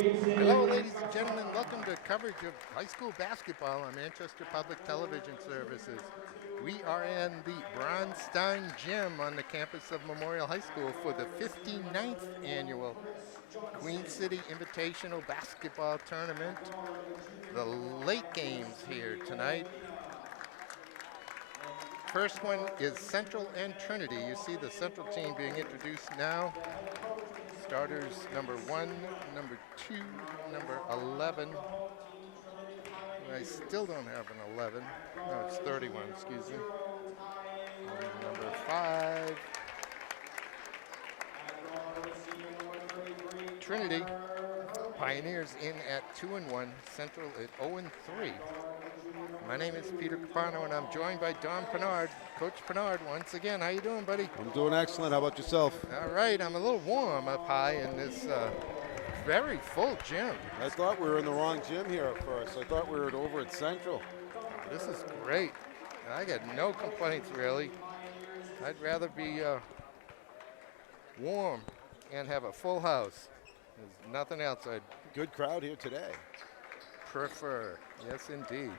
Hello, ladies and gentlemen. Welcome to coverage of high school basketball on Manchester Public Television Services. We are in the Bronstein Gym on the campus of Memorial High School for the 59th annual Queen City Invitational Basketball Tournament. The late games here tonight. First one is Central and Trinity. You see the Central team being introduced now. Starters number 1, number 2, number 11. I still don't have an 11. No, it's 31, excuse me. And number 5. Trinity. Pioneers in at 2-1. Central at 0-3. My name is Peter Capano, and I'm joined by Don Pennard. Coach Pennard, once again, how you doing, buddy? I'm doing excellent. How about yourself? All right, I'm a little warm up high in this very full gym. I thought we were in the wrong gym here at first. I thought we were over at Central. This is great. I got no complaints, really. I'd rather be warm and have a full house. There's nothing else I'd Good crowd here today. prefer. Yes, indeed.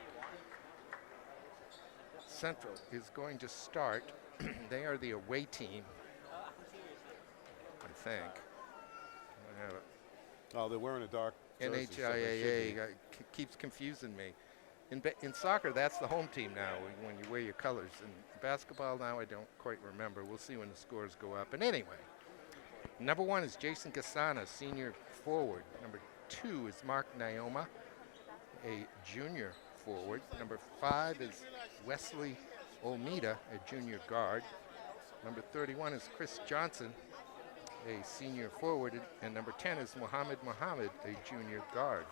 Central is going to start. They are the away team, I think. I have it. Oh, they're wearing a dark jersey. So NHIAA keeps confusing me. In soccer, that's the home team now when you wear your colors. In basketball now, I don't quite remember. We'll see when the scores go up. And anyway, number 1 is Jason Gasana, senior forward. Number 2 is Mark Naoma, a junior forward. Number 5 is Wesley Olmeda, a junior guard. Number 31 is Chris Johnson, a senior forward, and number 10 is Muhammad Muhammad, a junior guard.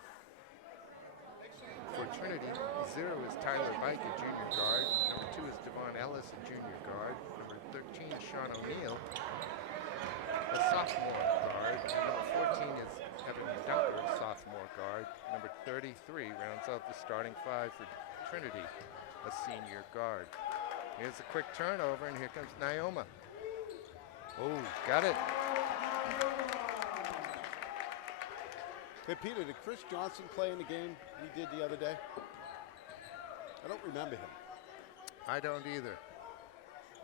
For Trinity, 0 is Tyler Mike, a junior guard. Number 2 is Devon Ellis, a junior guard. Number 13 is Sean O'Neill, a sophomore guard. Number 14 is Evan Dunker, a sophomore guard. Number 33 rounds out the starting 5 for Trinity, a senior guard. Here's a quick turnover, and here comes Naoma. Oh, got it. Hey, Peter, did Chris Johnson play in the game we did the other day? I don't remember him. I don't either.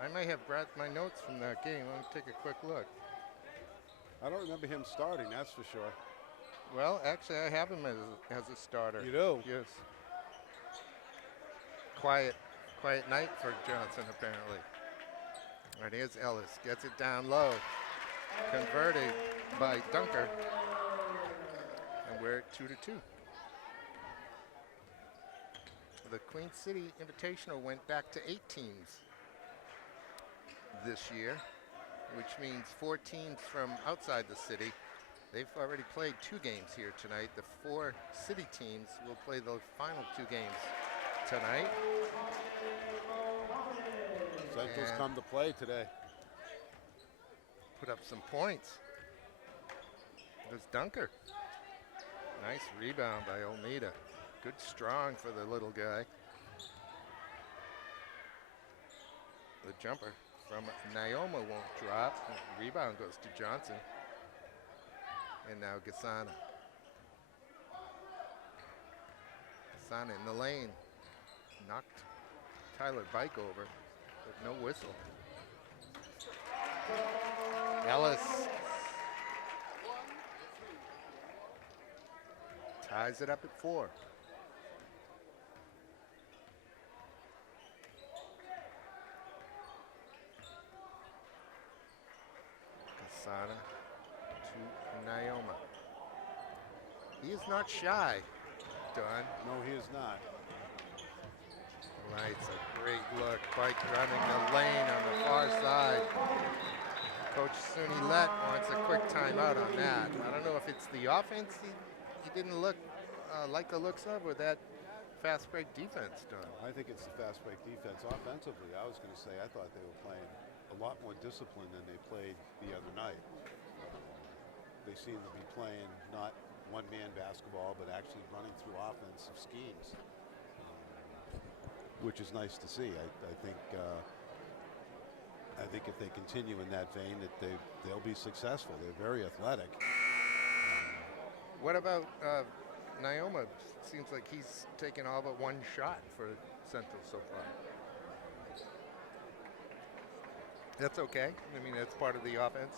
I may have brought my notes from that game. Let me take a quick look. I don't remember him starting, that's for sure. Well, actually, I have him as a starter. You do? Yes. Quiet night for Johnson, apparently. All right, here's Ellis. Gets it down low. Converted by Dunker. And we're at 2-2. The Queen City Invitational went back to 8 teams this year, which means 4 teams from outside the city. They've already played 2 games here tonight. The 4 city teams will play the final 2 games tonight. Central's And come to play today. put up some points. There's Dunker. Nice rebound by Olmeda. Good strong for the little guy. The jumper from Naoma won't drop. Rebound goes to Johnson. And now Gasana. Gasana in the lane. Knocked Tyler Bike over, but no whistle. Ellis ties it up at 4. Gasana to Naoma. He is not shy, Don. No, he is not. Right, it's a great look. Bike running the lane on the far side. Coach Suni Lett wants a quick timeout on that. I don't know if it's the offense he didn't look like the looks of, or that fast break defense, Don. I think it's the fast break defense. Offensively, I was going to say I thought they were playing a lot more disciplined than they played the other night. They seem to be playing not one-man basketball, but actually running through offensive schemes, which is nice to see. I think if they continue in that vein, that they'll be successful. They're very athletic. What about Naoma? Seems like he's taken all but one shot for Central so far. That's okay. I mean, that's part of the offense.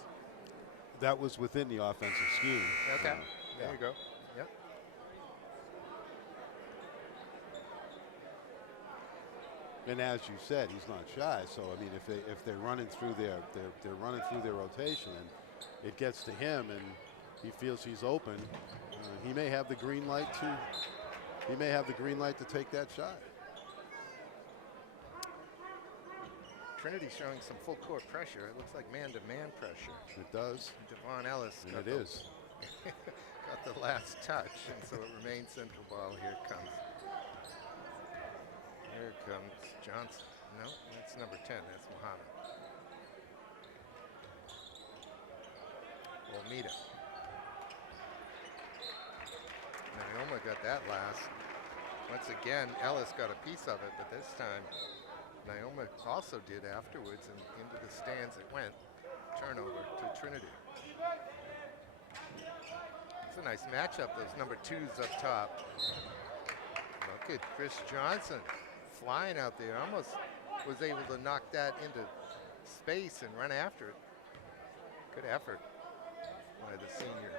That was within the offensive scheme. Okay. Yeah. There you go. Yeah. And as you said, he's not shy. So I mean, if they're running through they're running through their rotation, and it gets to him, and he feels he's open, he may have the green light to. He may have the green light to take that shot. Trinity showing some full court pressure. It looks like man-to-man pressure. It does. Devon Ellis. And it is. Got the last touch, and so it remains Central ball. Here it comes. Here comes Johnson. No, that's number 10. That's Muhammad. Olmeda. Naoma got that last. Once again, Ellis got a piece of it, but this time Naoma also did afterwards, and into the stands it went. Turnover to Trinity. It's a nice matchup, those number 2s up top. Look at Chris Johnson flying out there. Almost was able to knock that into space and run after it. Good effort by the senior.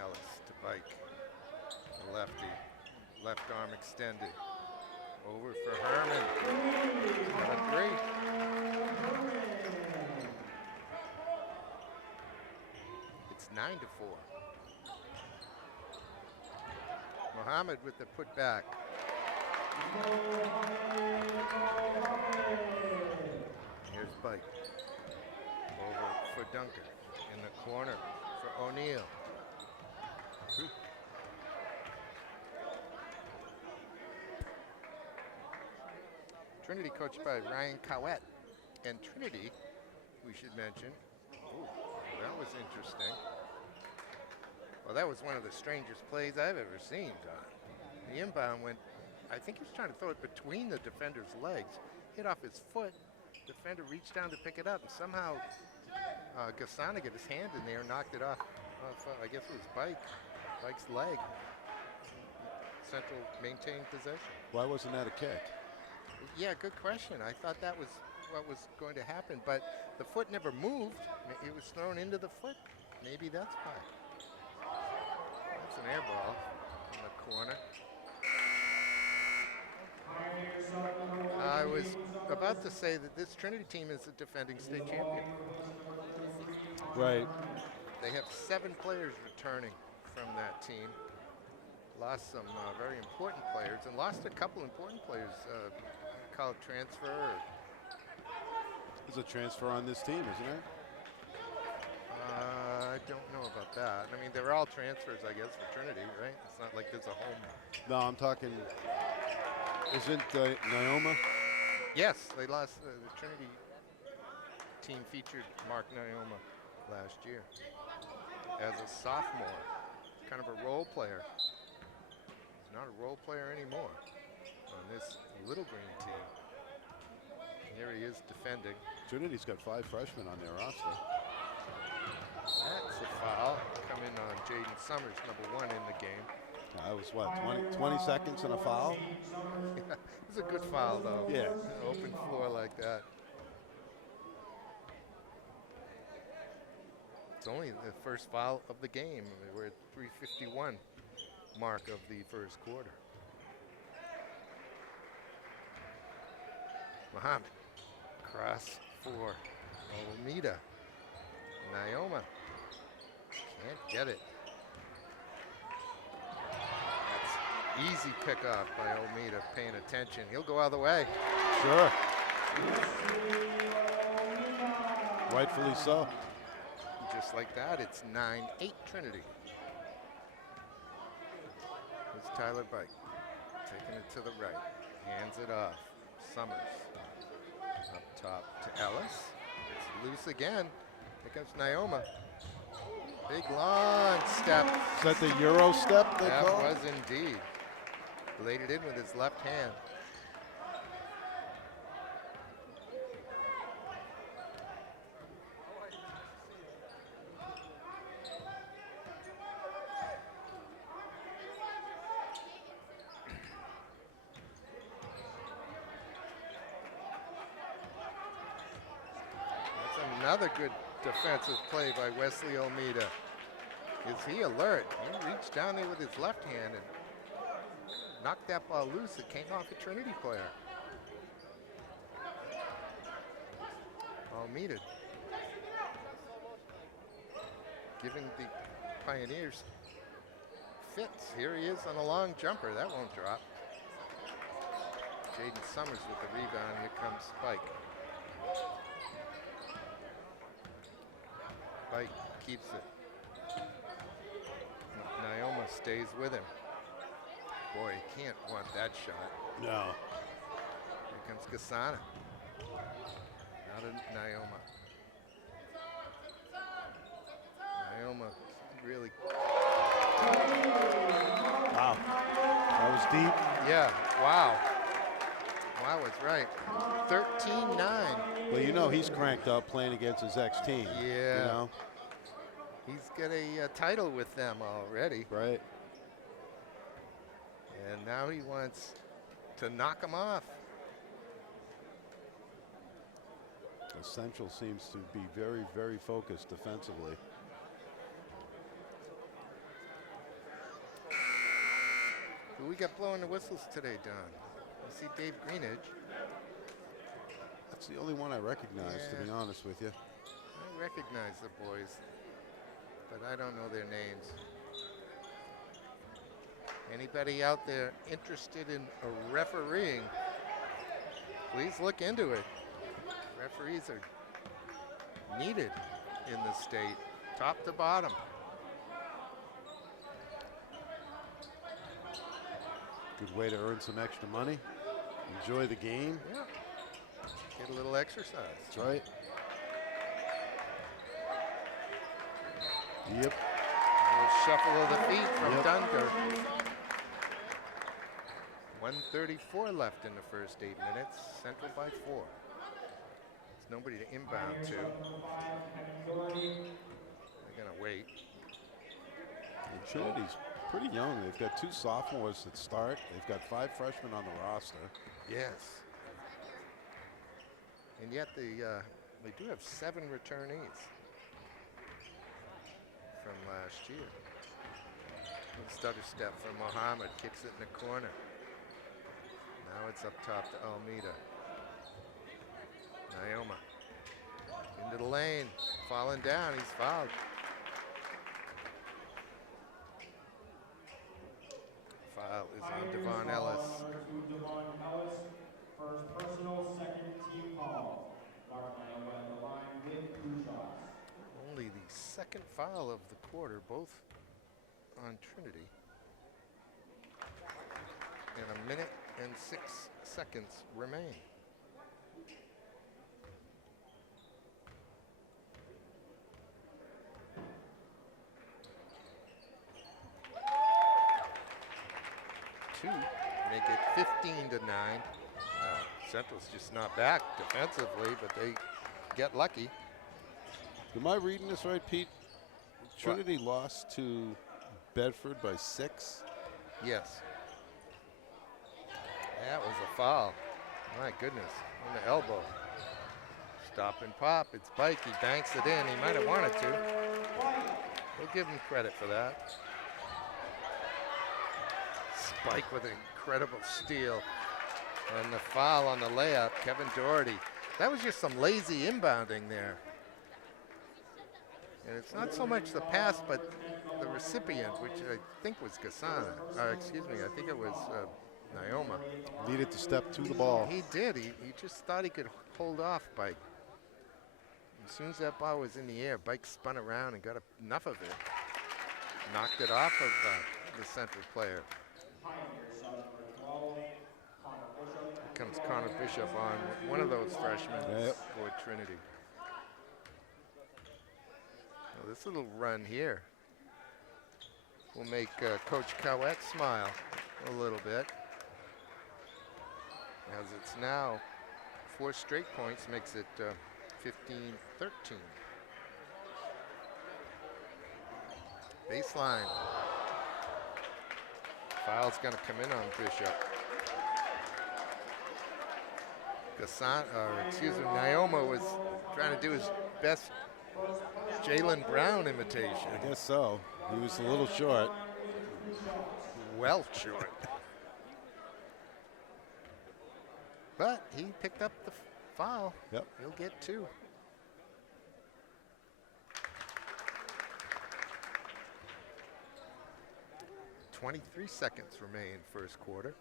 Ellis to Bike. The lefty. Left arm extended. Over for Herman. Number 3. It's 9-4. Muhammad with the putback. Here's Bike. Over for Dunker. In the corner for O'Neal. Trinity coached by Ryan Cowett. And Trinity, we should mention, ooh, that was interesting. Well, that was one of the strangest plays I've ever seen, Don. The inbound went, I think he was trying to throw it between the defender's legs, hit off his foot. Defender reached down to pick it up, and somehow Gasana got his hand in there and knocked it off, I guess it was Bike's leg. Central maintained possession. Why wasn't that a kick? Yeah, good question. I thought that was what was going to happen, but the foot never moved. It was thrown into the foot. Maybe that's why. That's an air ball in the corner. I was about to say that this Trinity team is a defending state champion. Right. They have 7 players returning from that team. Lost some very important players, and lost a couple important players. College transfer. There's a transfer on this team, isn't there? I don't know about that. I mean, they're all transfers, I guess, for Trinity, right? It's not like there's a home. No, I'm talking. Isn't Naoma? Yes, they lost. The Trinity team featured Mark Naoma last year as a sophomore, kind of a role player. He's not a role player anymore on this Little Green team. Here he is defending. Trinity's got 5 freshmen on their roster. That's a foul coming on Jaden Summers, number 1 in the game. That was what, 20 seconds and a foul? Yeah, it's a good foul though. Yeah. An open floor like that. It's only the first foul of the game. We're at 3:51 mark of the first quarter. Muhammad, cross for Olmeda. Naoma can't get it. That's easy pickoff by Olmeda, paying attention. He'll go all the way. Sure. Rightfully so. Just like that, it's 9-8 Trinity. It's Tyler Bike, taking it to the right, hands it off. Summers up top to Ellis. It's loose again. Here comes Naoma. Big long step. Is that the Euro step they That call? was indeed. Laid it in with his left hand. another good defensive play by Wesley Almeida. Is he alert? He reached down there with his left hand and knocked that ball loose. It came off a Trinity player. Almeida giving the Pioneers fits. Here he is on a long jumper. That won't drop. Jaden Summers with the rebound. Here comes Spike. Spike keeps it. Naoma stays with him. Boy, he can't want that shot. No. Here comes Gasana. Now to Naoma. Naoma really. Wow. That was deep. Yeah, wow. Wow was right. 13-9. Well, you know he's cranked up playing against his ex-team. Yeah. You know? He's got a title with them already. Right. And now he wants to knock him off. Central seems to be very, very focused defensively. Who we got blowing the whistles today, Don? I see Dave Greenidge. That's the only one I recognize, to be honest with you. I recognize the boys, but I don't know their names. Anybody out there interested in refereeing, please look into it. Referees are needed in the state, top to bottom. Good way to earn some extra money. Enjoy the game. Yeah. Get a little exercise. That's right. Yep. A little shuffle of the feet from Dunder. 1:34 left in the first 8 minutes. Central by 4. There's nobody to inbound to. They're gonna wait. And Trinity's pretty young. They've got 2 sophomores that start. They've got 5 freshmen on the roster. Yes. And yet they do have 7 returnees from last year. Stutter step from Mohammed, kicks it in the corner. Now it's up top to Almeida. Naoma into the lane, falling down, he's fouled. Foul is on Devon Ellis. First personal, second team foul. Mark Naoma at the line with 2 shots. Only the second foul of the quarter, both on Trinity. And 1 minute and 6 seconds remain. Two make it 15-9. Central's just not back defensively, but they get lucky. Am I reading this right, Pete? Trinity lost to Bedford by 6. Yes. That was a foul. My goodness, on the elbow. Stop and pop, it's Pike, he banks it in. He might have wanted to. We'll give him credit for that. Spike with an incredible steal. And the foul on the layup, Kevin Doherty. That was just some lazy inbounding there. And it's not so much the pass, but the recipient, which I think was Gasana. Excuse me, I think it was Naoma. Needed to step to the ball. He did. He just thought he could hold off Bike. As soon as that ball was in the air, Bike spun around and got enough of it. Knocked it off of the central player. Here comes Connor Bishop on, one of those freshmen for Trinity. Well, this little run here will make Coach Cowett smile a little bit, as it's now 4 straight points, makes it 15-13. Baseline. Foul's going to come in on Bishop. Naoma was trying to do his best Jalen Brown imitation. I guess so. He was a little short. Well short. But he picked up the foul. Yep. He'll get 2. .23 seconds remain first quarter.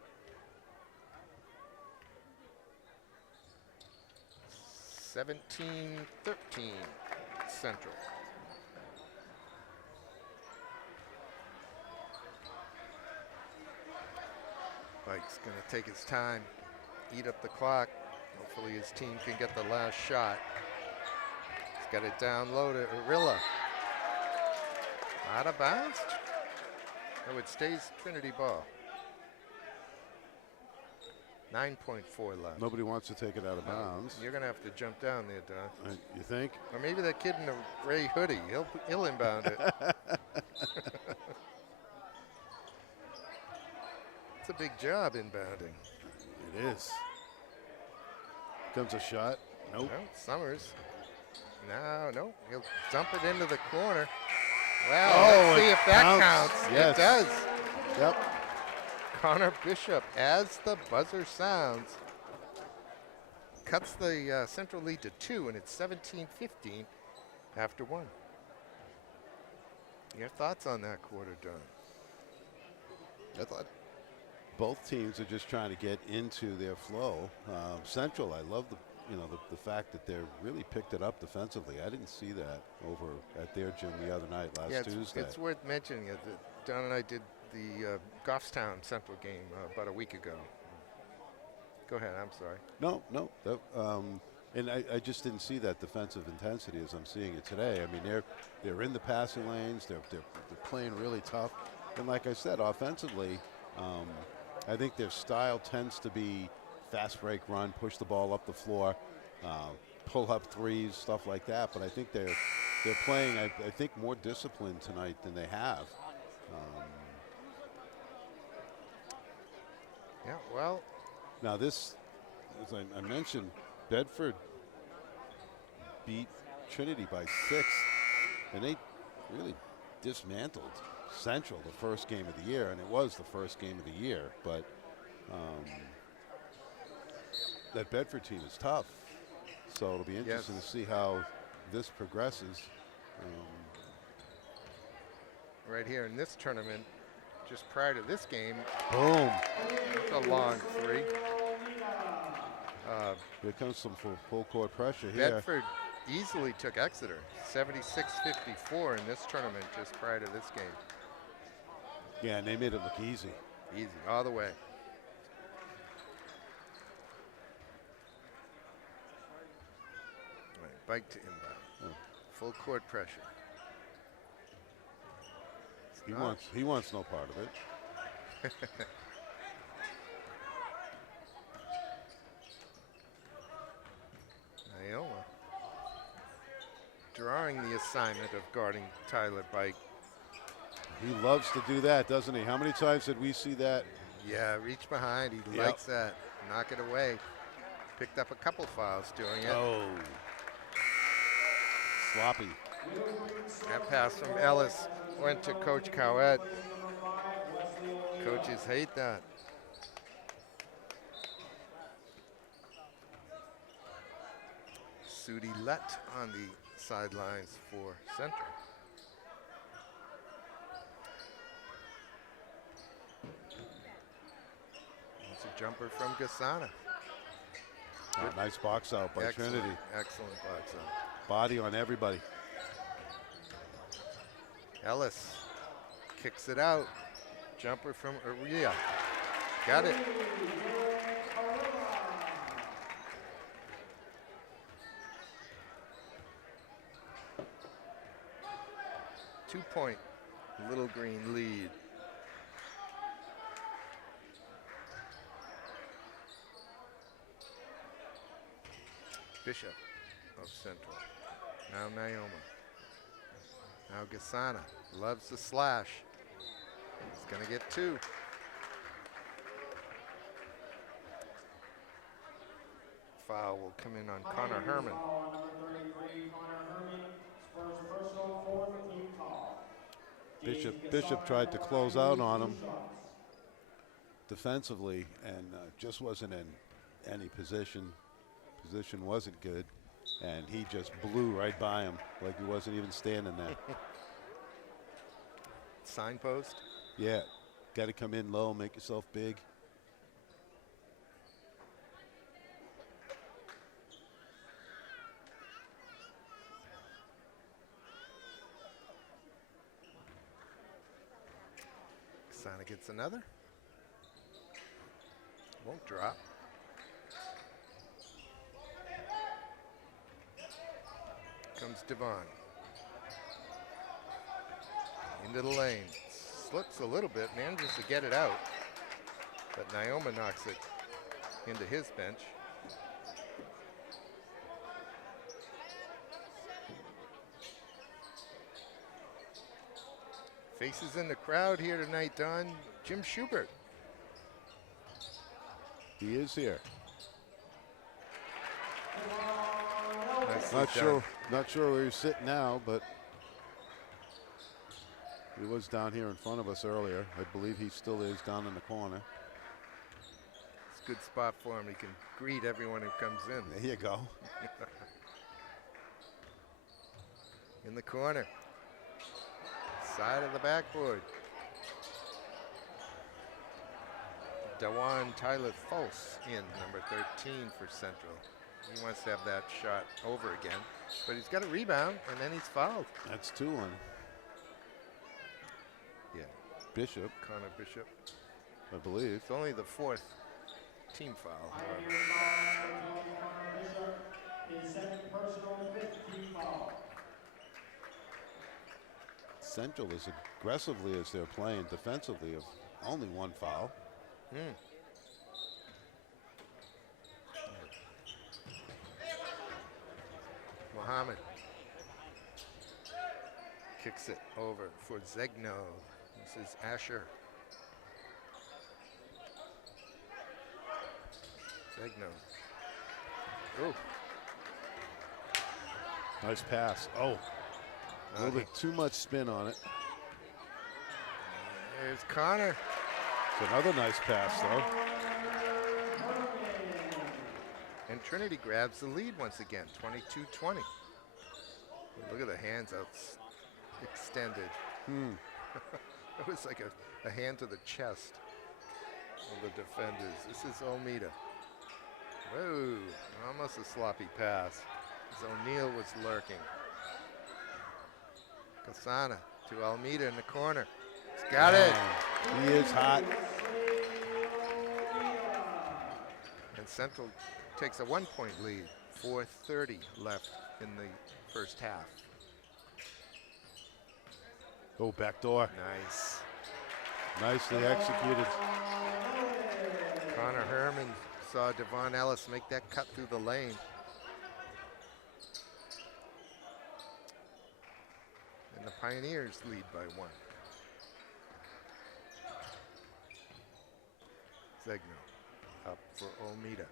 17-13 Central. Mike's going to take his time, eat up the clock. Hopefully his team can get the last shot. He's got it down low to Arilla. Out of bounds. Oh, it stays Trinity ball. 9.4 left. Nobody wants to take it out of bounds. You're going to have to jump down there, Don. You think? Or maybe that kid in the gray hoodie. He'll inbound it. It's a big job inbounding. It is. Comes a shot. Nope. No, Summers. No. He'll dump it into the corner. Well, let's see if that counts. Yes. It does. Yep. Connor Bishop, as the buzzer sounds, cuts the Central lead to 2, and it's 17-15 after 1. Your thoughts on that quarter, Don? I thought both teams are just trying to get into their flow. Central, I love the fact that they're really picked it up defensively. I didn't see that over at their gym the other night last Tuesday. It's worth mentioning that Don and I did the Goffstown Central game about a week ago. Go ahead, I'm sorry. No. And I just didn't see that defensive intensity as I'm seeing it today. I mean, they're in the passing lanes. They're playing really tough. And like I said, offensively, I think their style tends to be fast break run, push the ball up the floor, pull up threes, stuff like that. But I think they're playing, I think, more disciplined tonight than they have. Yeah, well. Now this, as I mentioned, Bedford beat Trinity by 6, and they really dismantled Central the first game of the year, and it was the first game of the year. But that Bedford team is tough, so it'll be interesting to see how this progresses. Right here in this tournament, just prior to this game, boom, a long 3. Here comes some full court pressure here. Bedford easily took Exeter, 76-54 in this tournament just prior to this game. Yeah, and they made it look easy. Easy, all the way. All right, bike to inbound. Full court pressure. He wants no part of it. Naoma drawing the assignment of guarding Tyler Bike. He loves to do that, doesn't he? How many times did we see that? Yeah, reach behind. He likes that. Knock it away. Picked up a couple fouls doing it. Oh. Sloppy. That pass from Ellis went to Coach Cowett. Coaches hate that. Sudi Lett on the sidelines for Central. It's a jumper from Gasana. Nice box out by Trinity. Excellent box out. Body on everybody. Ellis kicks it out. Jumper from Aria. Got it. Two-point Little Green lead. Bishop of Central. Now Naoma. Now Gasana loves the slash. He's going to get 2. foul will come in on Connor Herman. Foul on number 33, Connor Herman. First personal, fourth team foul. Bishop tried to close out on him defensively and just wasn't in any position. Position wasn't good, and he just blew right by him like he wasn't even standing there. Signpost. Yeah, got to come in low, make yourself big. Sana gets another. Won't drop. Comes Devon. Into the lane. Slips a little bit, manages to get it out. But Naoma knocks it into his bench. Faces in the crowd here tonight, Don. Jim Schubert. He is here. Nicely Not sure where he's sitting now, but he was down here in front of us earlier. I believe he still is down in the corner. It's a good spot for him. He can greet everyone who comes in. There you go. In the corner. Side of the backboard. Dawan Tyler False in, number 13 for Central. He wants to have that shot over again, but he's got a rebound, and then he's fouled. That's 2 on Yeah, Bishop, Connor Bishop. I believe. It's only the 4th team foul. Pioneer foul on Connor Bishop. His second personal, fifth team foul. Central as aggressively as they're playing defensively of only 1 foul. Mohammed kicks it over for Zegno. This is Asher. Zegno. Oh, Nice pass. Oh, a little bit too much spin on it. there's Connor. It's another nice pass, though. And Trinity grabs the lead once again, 22-20. Look at the hands out extended. It was like a hand to the chest of the defenders. This is Olmeda. Whoa, almost a sloppy pass. As O'Neal was lurking. Kasana to Almeida in the corner. He's got it. He is hot. And Central takes a 1-point lead. 4:30 left in the first half. Oh, back door. Nice. Nicely executed. Connor Herman saw Devon Ellis make that cut through the lane. And the Pioneers lead by 1. Zegno up for Olmeda.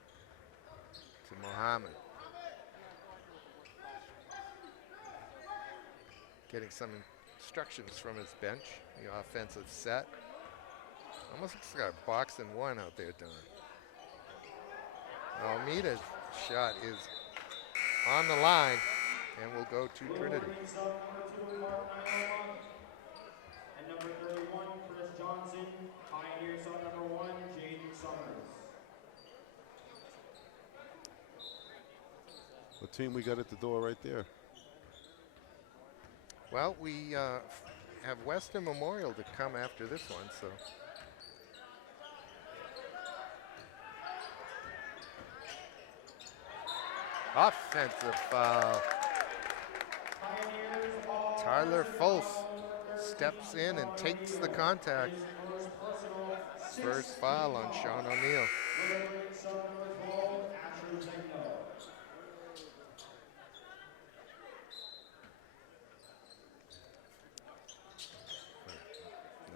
To Mohammed. Getting some instructions from his bench. The offensive set. Almost looks like a box and 1 out there, Don. Almeida's shot is on the line and will go to Trinity. And number 31, Chris Johnson. Pioneers on number 1, Jaden Summers. What team we got at the door right there? Well, we have Western Memorial to come after this one, so. Offensive foul. Tyler Fultz steps in and takes the contact. First foul on Sean O'Neal.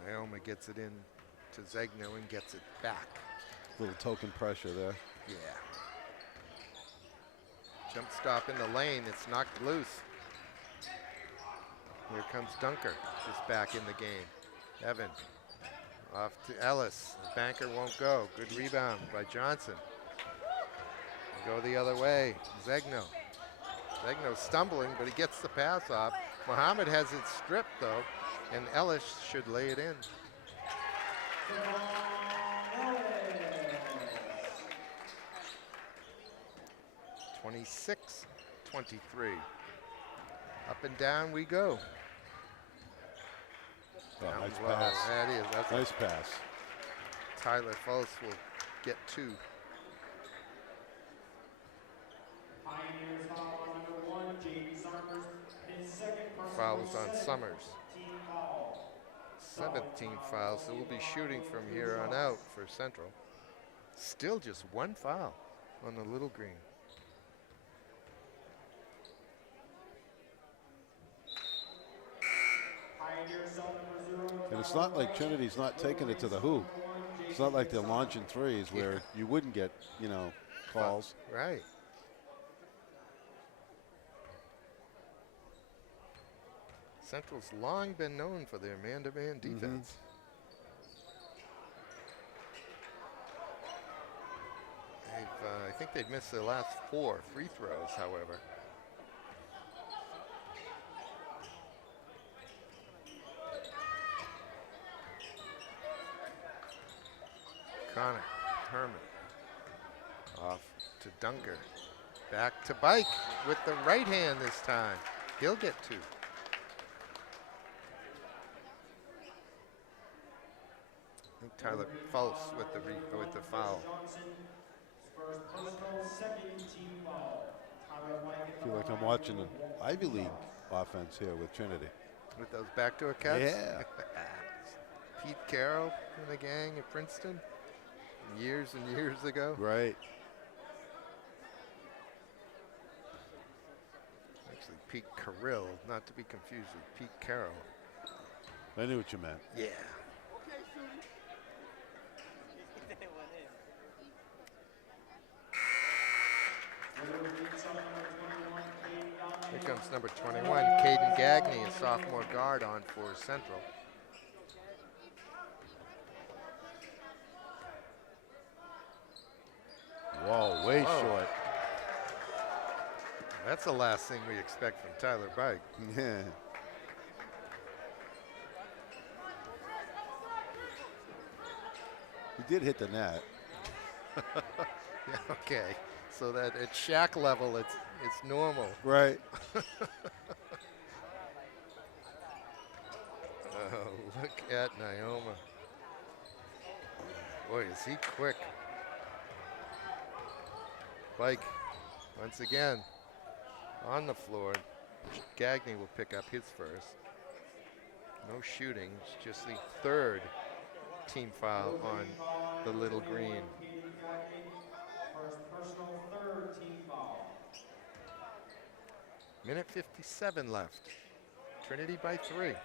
Naoma gets it in to Zegno and gets it back. Little token pressure there. Yeah. Jump stop in the lane. It's knocked loose. Here comes Dunker, just back in the game. Evan off to Ellis. The banker won't go. Good rebound by Johnson. Go the other way. Zegno. Zegno stumbling, but he gets the pass off. Muhammad has it stripped though, and Ellis should lay it in. 26-23. Up and down we go. Oh, Down nice low. pass. That is. That's Nice pass. Tyler Fultz will get 2. Pioneers foul on number 1, Jaden Summers. His second personal Foul was on seventh Summers. team foul. 17 fouls, so we'll be shooting from here on out for Central. Still just 1 foul on the little green. Pioneers cell number 0. And it's not like Trinity's not taking it to the hoop. It's not like they're launching threes where you wouldn't get, you know, calls. Right. Central's long been known for their man-to-man defense. I think they've missed their last 4 free throws, however. Connor, Herman, off to Dunker, back to Bike with the right hand this time. He'll get 2. I think Tyler Fultz with the foul. First personal, second team foul. I feel like I'm watching an Ivy League offense here with Trinity. With those backdoor cuts? Yeah. Pete Carroll and the gang at Princeton years and years ago. Right. Actually, Pete Carrill, not to be confused with Pete Carroll. I knew what you meant. Yeah. Here comes number 21, Caden Gagney, a sophomore guard on for Central. Whoa, way Whoa. short. That's the last thing we expect from Tyler Bike. Yeah. He did hit the net. Yeah, okay. So that at Shaq level, it's normal. Right. Oh, look at Naoma. Boy, is he quick. Bike, once again, on the floor. Gagney will pick up his first. No shooting, it's just the 3rd team foul on the little green. First personal, 3rd team foul. Minute 57 left. Trinity by 3.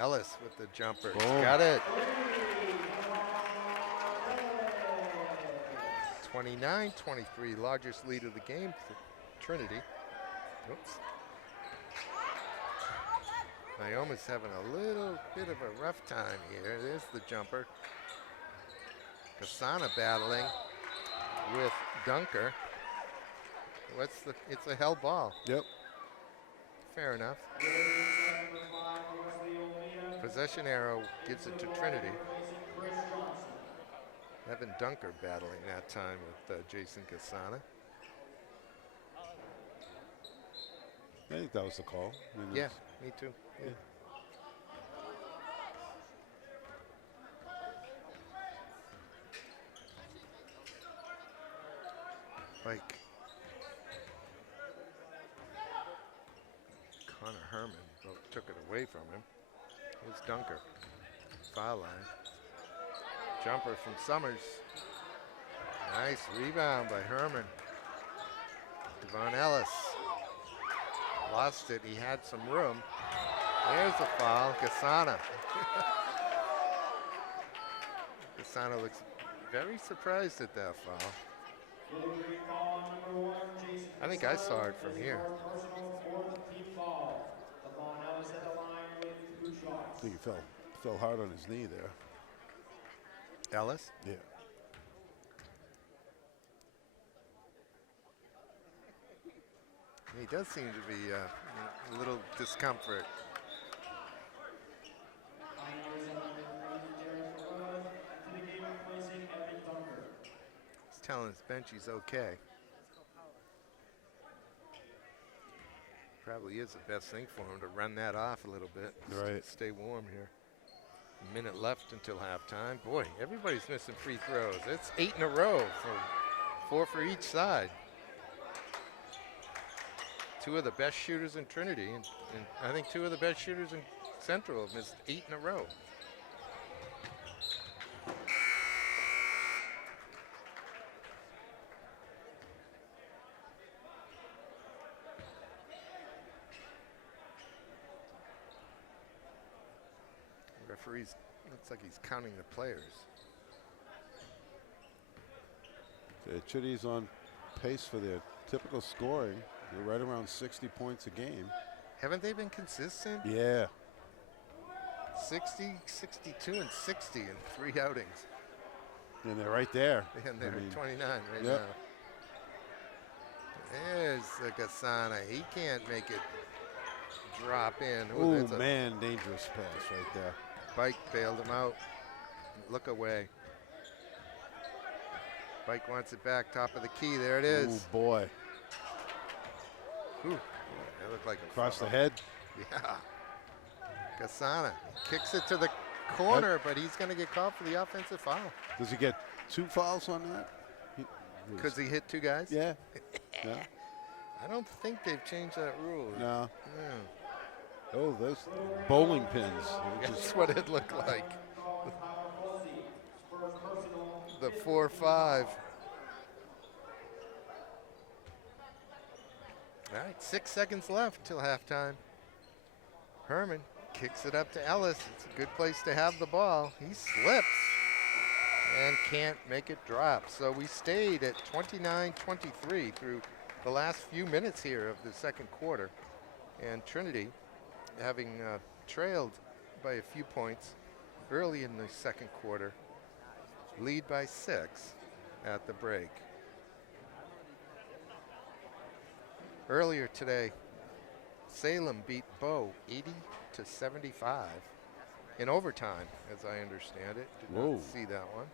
Ellis with the jumper. Boom. Got it. 29-23, largest lead of the game for Trinity. Oops. Naoma's having a little bit of a rough time here. There's the jumper. Kasana battling with Dunker. It's a hell ball. Yep. Fair enough. Possession arrow gives it to Trinity. Evan Dunker battling that time with Jason Kasana. I think that was the call. I mean, Yeah, it's- me too. Yeah. Mike. Connor Herman took it away from him. Here's Dunker. Foul line. Jumper from Summers. Nice rebound by Herman. Devon Ellis. Lost it. He had some room. There's the foul. Kasana. Kasana looks very surprised at that foul. Blue green foul on number 1, Jason. I think I saw it from This is here. North personal 4th team foul. Devon Ellis at the line with 2 I shots. think he fell hard on his knee there. Ellis? Yeah. He does seem to be a little discomfort. He's telling his bench he's okay. Probably is the best thing for him to run that off a little bit. Right. Stay warm here. A minute left until halftime. Boy, everybody's missing free throws. It's 8 in a row, 4 for each side. 2 of the best shooters in Trinity, and I think 2 of the best shooters in Central have missed 8 in a row. The referee's looks like he's counting the players. Trinity's on pace for their typical scoring. They're right around 60 points a game. Haven't they been consistent? Yeah. 60, 62, and 60 in 3 outings. And they're right there. And they're I mean, at 29 right yep. now. There's Gasana. He can't make it drop in. Ooh, Oh, that's a man, dangerous pass right there. Bike bailed him out. Look away. Bike wants it back, top of the key. There it is. Oh, boy. Ooh, that looked like a Across the foul. head. Yeah. Gasana kicks it to the corner, but he's going to get called for the offensive foul. Does he get 2 fouls on that? Because he hit 2 guys? Yeah. Yeah. I don't think they've changed that rule. No. Yeah. Oh, those bowling pins. They're That's just- what it looked like. The 4-5. All right, 6 seconds left till halftime. Herman kicks it up to Ellis. It's a good place to have the ball. He slips and can't make it drop. So we stayed at 29-23 through the last few minutes here of the second quarter. And Trinity, having trailed by a few points early in the second quarter, lead by 6 at the break. Earlier today, Salem beat Bow 80-75 in overtime, as I understand it. Did Whoa. not see that one.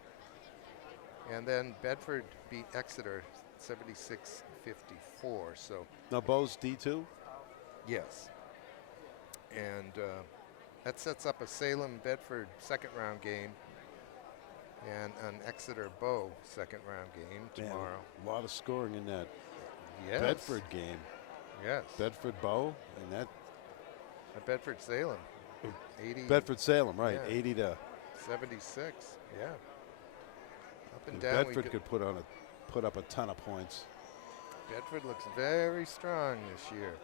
And then Bedford beat Exeter 76-54. So Now, Bo's D2? yes. And that sets up a Salem-Bedford second round game and an Exeter-Bow second round game tomorrow. Man, a lot of scoring in that Yes. Bedford game. Yes. Bedford Bow and that Bedford-Salem. 80 Bedford Salem, right? Yeah. 80 to 76. Yeah. Up and and down. we Bedford go- could put up a ton of points. Bedford looks very strong this year.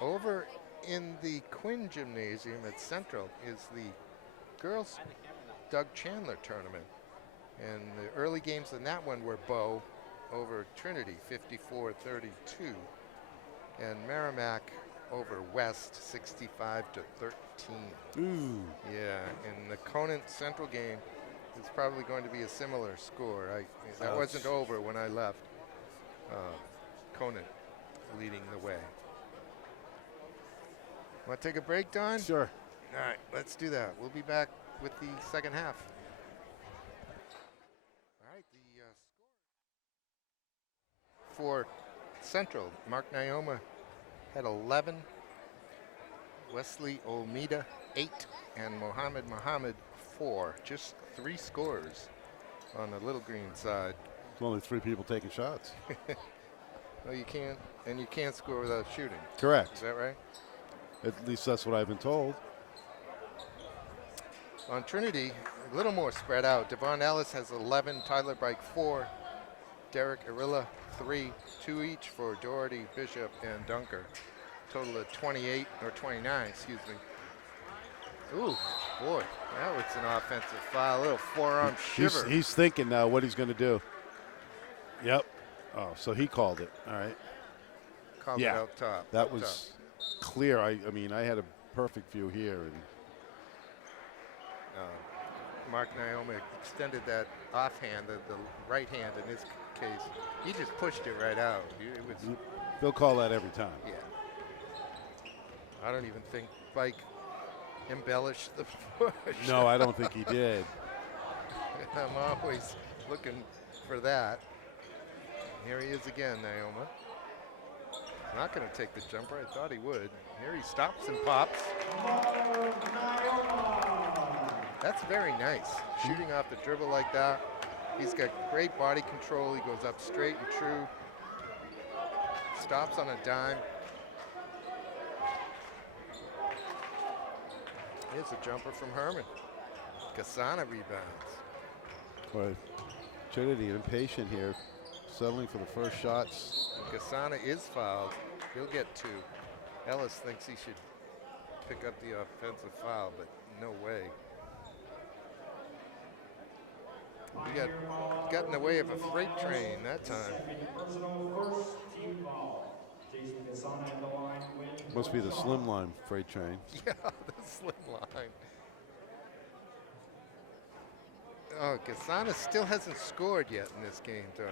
Over in the Quinn Gymnasium at Central is the girls' Doug Chandler tournament. And the early games in that one were Bow over Trinity, 54-32. And Merrimack over West, 65-13. Ooh. Yeah, and the Conant Central game is probably going to be a similar score. That wasn't over when I left. Conant leading the way. Want to take a break, Don? Sure. All right, let's do that. We'll be back with the second half. All right, the score for Central, Mark Nyoma had 11, Wesley Olmeda 8, and Mohammed 4. Just 3 scores on the Little Green side. There's only 3 people taking shots. Well, you can't, and you can't score without shooting. Correct. Is that right? At least that's what I've been told. On Trinity, a little more spread out. Devon Ellis has 11, Tyler Bike 4, Derek Arilla 3, 2 each for Doherty, Bishop, and Dunker. Total of 28, or 29, excuse me. Ooh, Boy, now it's an offensive foul. A little forearm shiver. He's thinking now what he's going to do. Yep. Oh, so he called it. All right. Called it out top. That up was top. clear. I mean, I had a perfect view here. And Mark Naoma extended that offhand, the right hand in this case. He just pushed it right out. It was. They'll call that every time. Yeah. I don't even think Bike embellished the push. No, I don't think he did. I'm always looking for that. Here he is again, Naoma. Not going to take the jumper. I thought he would. Here he stops and pops. That's very nice. Shooting off the dribble like that. He's got great body control. He goes up straight and true. Stops on a dime. Here's a jumper from Herman. Kasana rebounds. Boy, Trinity impatient here, settling for the first shots. Kasana is fouled. He'll get 2. Ellis thinks he should pick up the offensive foul, but no way. He got in the way of a freight train that time. Must be the slim line freight train. Yeah, the slim line. Oh, Kasana still hasn't scored yet in this game, Don.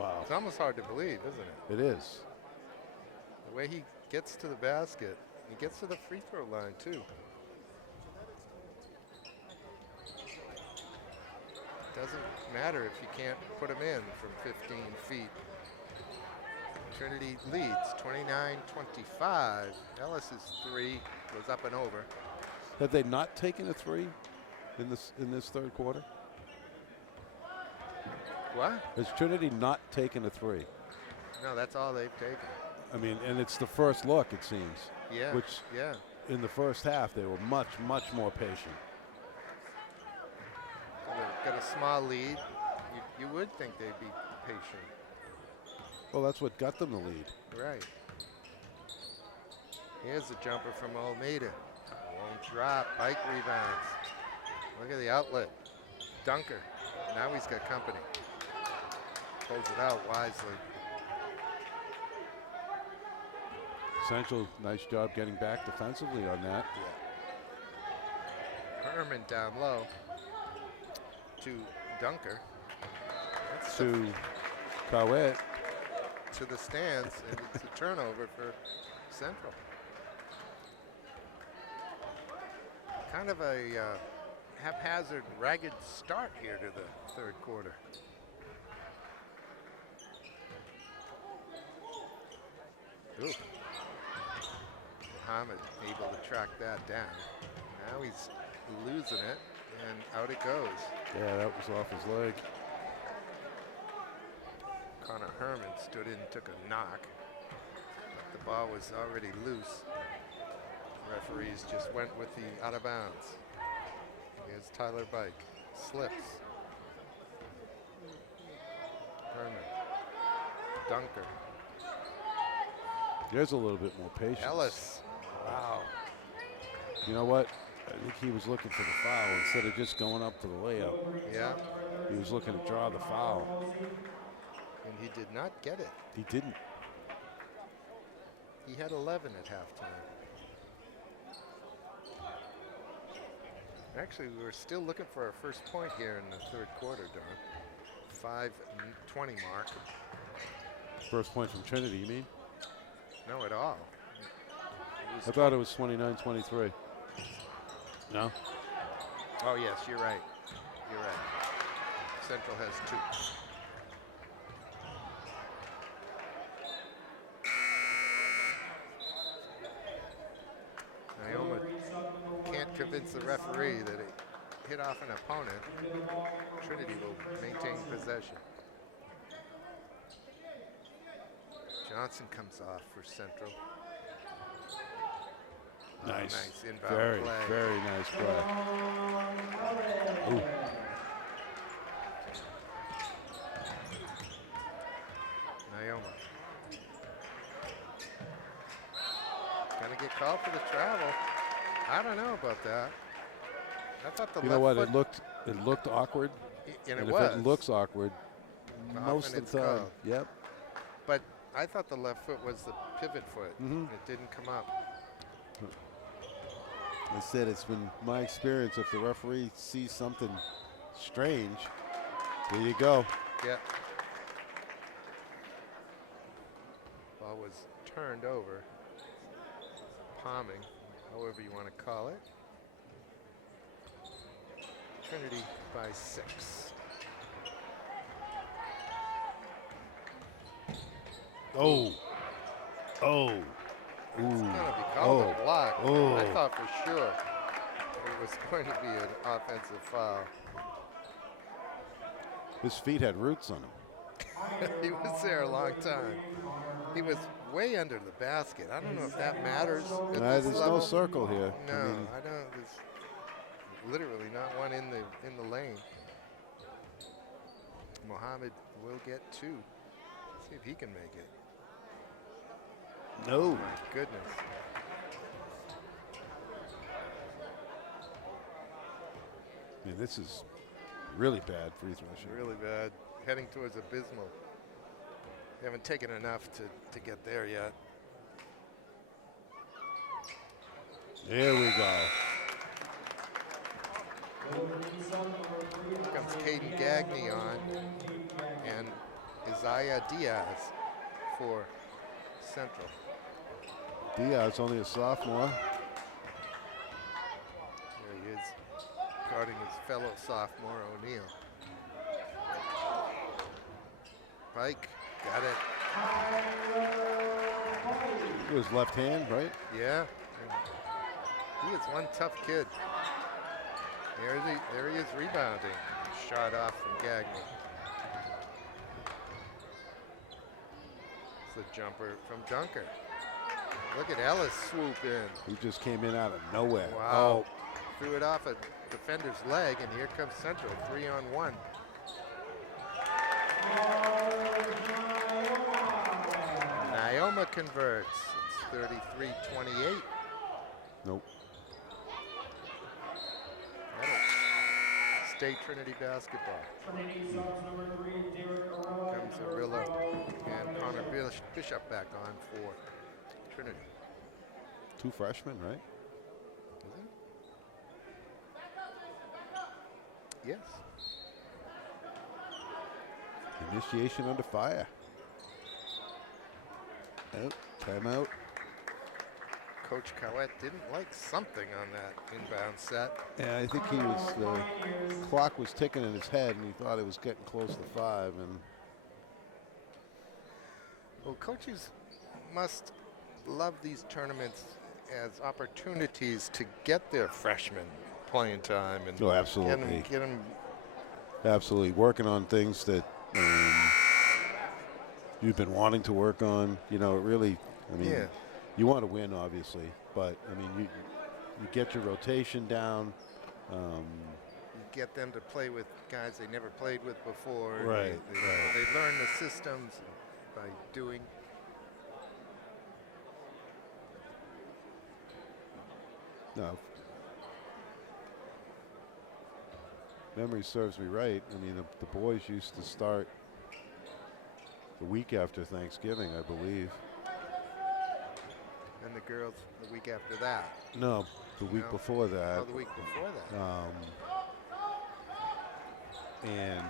Wow. It's almost hard to believe, isn't it? It is. The way he gets to the basket, he gets to the free throw line too. Doesn't matter if you can't put him in from 15 feet. Trinity leads 29-25. Ellis's 3 was up and over. Have they not taken a 3 in this third quarter? What? Has Trinity not taken a 3? No, that's all they've taken. I mean, and it's the first look, it seems. Yeah. Which, yeah. in the first half, they were much, much more patient. Got a small lead. You would think they'd be patient. Well, that's what got them the lead. Right. Here's a jumper from Almeida. Won't drop. Bike rebounds. Look at the outlet. Dunker. Now he's got company. Pulls it out wisely. Central, nice job getting back defensively on that. Yeah. Herman down low to Dunker. That's To Cowett. To the stands, and it's a turnover for Central. Kind of a haphazard, ragged start here to the third quarter. Ooh. Muhammad able to track that down. Now he's losing it, and out it goes. Yeah, that was off his leg. Connor Herman stood in and took a knock, but the ball was already loose. Referees just went with the out of bounds. Here's Tyler Bike. Slips. Herman. Dunker. There's a little bit more patience. Ellis. Wow. You know what? I think he was looking for the foul instead of just going up for the layup. Yeah. He was looking to draw the foul. And he did not get it. He didn't. He had 11 at halftime. Actually, we were still looking for our first point here in the third quarter, Don. 5:20 mark. First point from Trinity, you mean? No, at all. I thought it was 29-23. No? Oh, yes, you're right. You're right. Central has 2. Naoma can't convince the referee that it hit off an opponent. Trinity will maintain possession. Johnson comes off for Central. Nice. Nice inbound Very, play. very nice play. Ooh. Naoma. Gonna get called for the travel. I don't know about that. I thought the You left know what? foot, It looked awkward. and it And if was. it looks awkward, most often of it's the time. called. Yep. But I thought the left foot was the pivot foot. Mhm. It didn't come up. I said it's been my experience. If the referee sees something strange, there you go. Yeah. Ball was turned over. Palming, however you want to call it. Trinity by 6. Oh. Oh. It's Ooh. going to be called a block. Oh. I thought for sure it was going to be an offensive foul. His feet had roots on him. He was there a long time. He was way under the basket. I don't know if that matters at this There's level. no circle here. No, I mean, I don't. There's literally not one in the lane. Mohammed will get 2. See if he can make it. no. My goodness. I mean, this is really bad free throw shot. Really bad. Heading towards abysmal. They haven't taken enough to get there yet. There we go. Here comes Caden Gagne on, and Isaiah Diaz for Central. Diaz only a sophomore. There he is, guarding his fellow sophomore O'Neal. Pike got it. It was left hand, right? Yeah. He is one tough kid. There he is rebounding. Shot off from Gagne. It's a jumper from Dunker. Look at Ellis swoop in. He just came in out of nowhere. Wow. Threw it off a defender's leg, and here comes Central, 3-on-1. Naoma converts. It's 33-28. Nope. That'll stay Trinity basketball. Comes Arilla and Connor Bishop back on for Trinity. 2 freshmen, right? Is it? Yes. Initiation under fire. Oh, timeout. Coach Cowett didn't like something on that inbound set. Yeah, I think he was, the clock was ticking in his head and he thought it was getting close to 5. And Well, coaches must love these tournaments as opportunities to get their freshmen playing time and Oh, absolutely. get them. Absolutely. Working on things that you've been wanting to work on. You know, it really, I mean, Yeah. you want to win, obviously, but, I mean, you get your rotation down. Get them to play with guys they never played with before. Right, They learn the systems by doing. No. Memory serves me right. I mean, the boys used to start the week after Thanksgiving, I believe. And the girls the week after that. No, the week No. before that. Oh, the week before that. And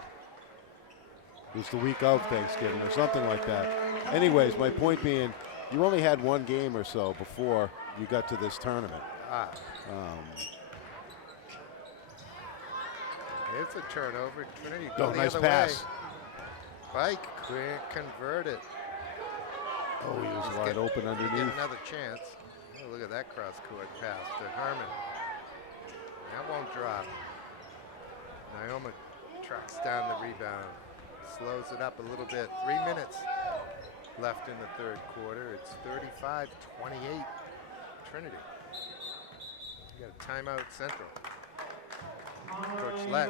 it was the week of Thanksgiving or something like that. Anyways, my point being, you only had 1 game or so before you got to this tournament. It's a turnover. Trinity Oh, go the nice other pass. way. Pike convert it. Oh, he was He's wide get- open he'll underneath. Get another chance. Oh, look at that cross-court pass to Herman. That won't drop. Naoma tracks down the rebound. Slows it up a little bit. 3 minutes left in the 3rd quarter. It's 35-28 Trinity. You got a timeout Central. Coach Lett.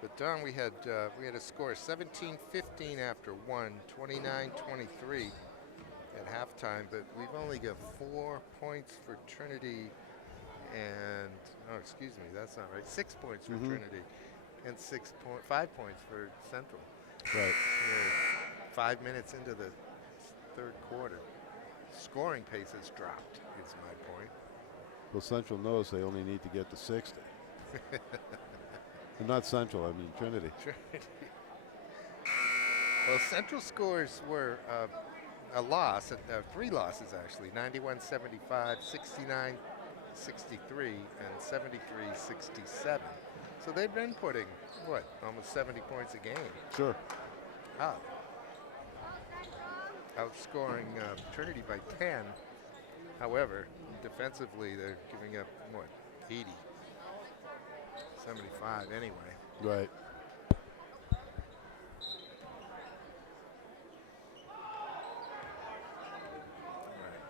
But Don, we had a score 17-15 after 1, 29-23 at at halftime, but we've only got 4 points for Trinity and, oh, excuse me, that's not right. 6 points for Trinity and 5 points for Central. Right. We're 5 minutes into the third quarter. Scoring pace has dropped, is my point. Well, Central knows they only need to get to 60. And not Central, I mean Trinity. Well, Central scores were a loss, 3 losses actually, 91-75, 69-63, and 73-67. So they've been putting, what, almost 70 points a game. Sure. Wow. Outscoring Trinity by 10. However, defensively, they're giving up, what, 80, 75 anyway. Right.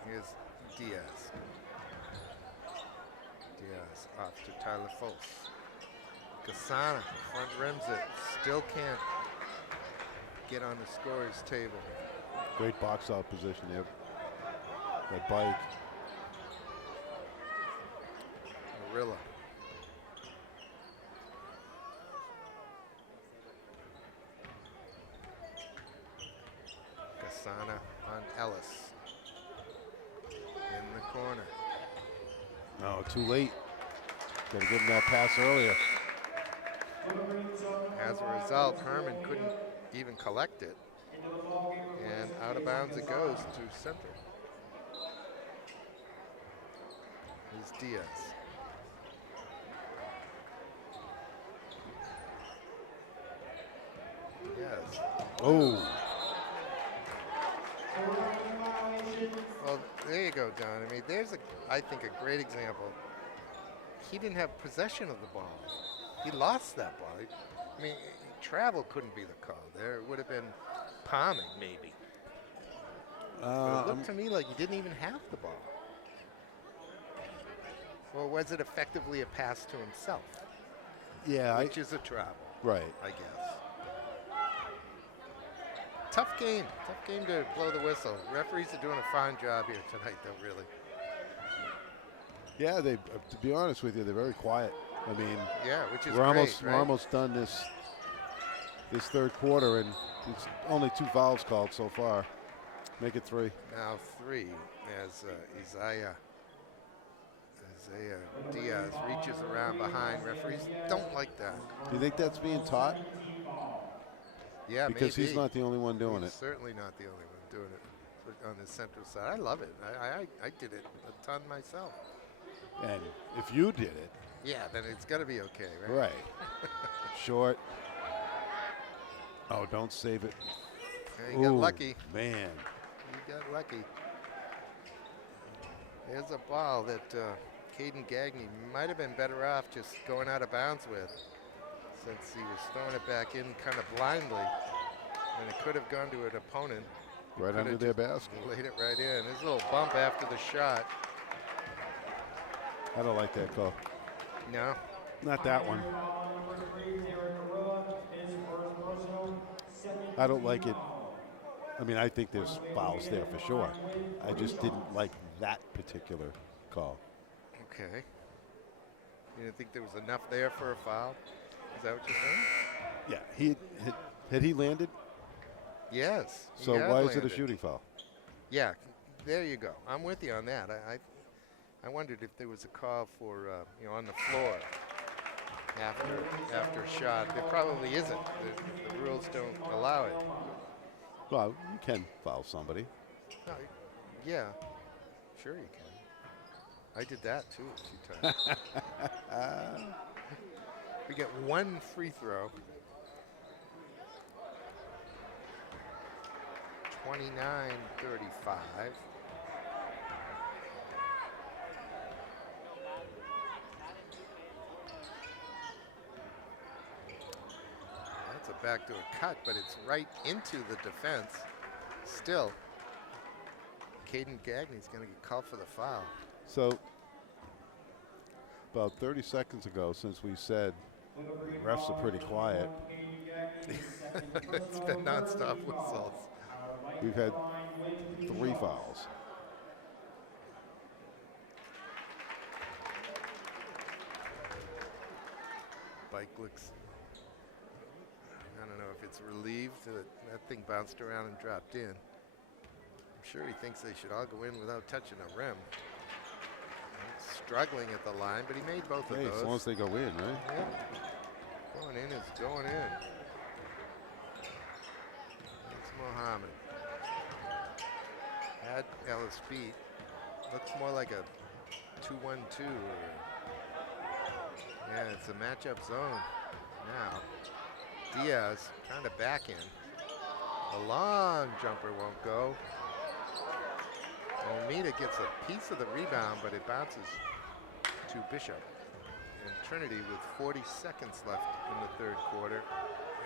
Here's Diaz. Diaz off to Tyler Foltz. Gasana front rims it. Still can't get on the scorer's table. Great box out position there. That bike. Marilla. Gasana on Ellis. In the corner. No, too late. Got to give him that pass earlier. As a result, Herman couldn't even collect it. And out of bounds it goes to Central. Here's Diaz. Yes. Oh. Well, there you go, Don. I mean, there's I think a great example. He didn't have possession of the ball. He lost that ball. I mean, travel couldn't be the call there. It would have been palming, maybe. But it looked to me like he didn't even have the ball. Or was it effectively a pass to himself? Yeah. Which is a travel. Right. I guess. Tough game to blow the whistle. Referees are doing a fine job here tonight, though, really. Yeah, they. To be honest with you, they're very quiet. I mean, yeah, which is we're great, almost right? we're almost done this third quarter, and it's only 2 fouls called so far. Make it 3. Now 3 as Isaiah Diaz reaches around behind. Referees don't like that. Do you think that's being taught? Yeah, Because maybe. he's not the only one doing He's it. certainly not the only one doing it on the Central side. I love it. I did it a ton myself. And if you did it, Yeah, then it's got to be okay, right? right? Short. Oh, don't save it. Yeah, you got lucky. Man. You got lucky. There's a ball that Caden Gagne might have been better off just going out of bounds with, since he was throwing it back in kind of blindly, and it could have gone to an opponent. Right Could under have their just basket. laid it right in. There's a little bump after the shot. I don't like that call. No. Not that one. I don't like it. I mean, I think there's fouls there for sure. I just didn't like that particular call. Okay. You didn't think there was enough there for a foul? Is that what you're saying? Yeah, had he landed? Yes. he So had why is it a landed. shooting foul? Yeah, there you go. I'm with you on that. I wondered if there was a call for on the floor after a shot. There probably isn't. The rules don't allow it. Well, you can foul somebody. No, yeah, sure you can. I did that too a few times. We get 1 free throw. 29-35. That's a backdoor cut, but it's right into the defense. Still, Caden Gagne's going to get called for the foul. So, about 30 seconds ago, since we said refs are pretty quiet, It's been nonstop whistles. we've had 3 fouls. Bike looks, I don't know if it's relieved that that thing bounced around and dropped in. I'm sure he thinks they should all go in without touching a rim. He's struggling at the line, but he made both of Hey, those. as long as they go in, right? Yeah. Going in is going in. It's Mohammed. Had Ellis beat. Looks more like a 2-1-2 or yeah, it's a matchup zone now. Diaz trying to back in. The long jumper won't go. Olmeda gets a piece of the rebound, but it bounces to Bishop. And Trinity with 40 seconds left in the third quarter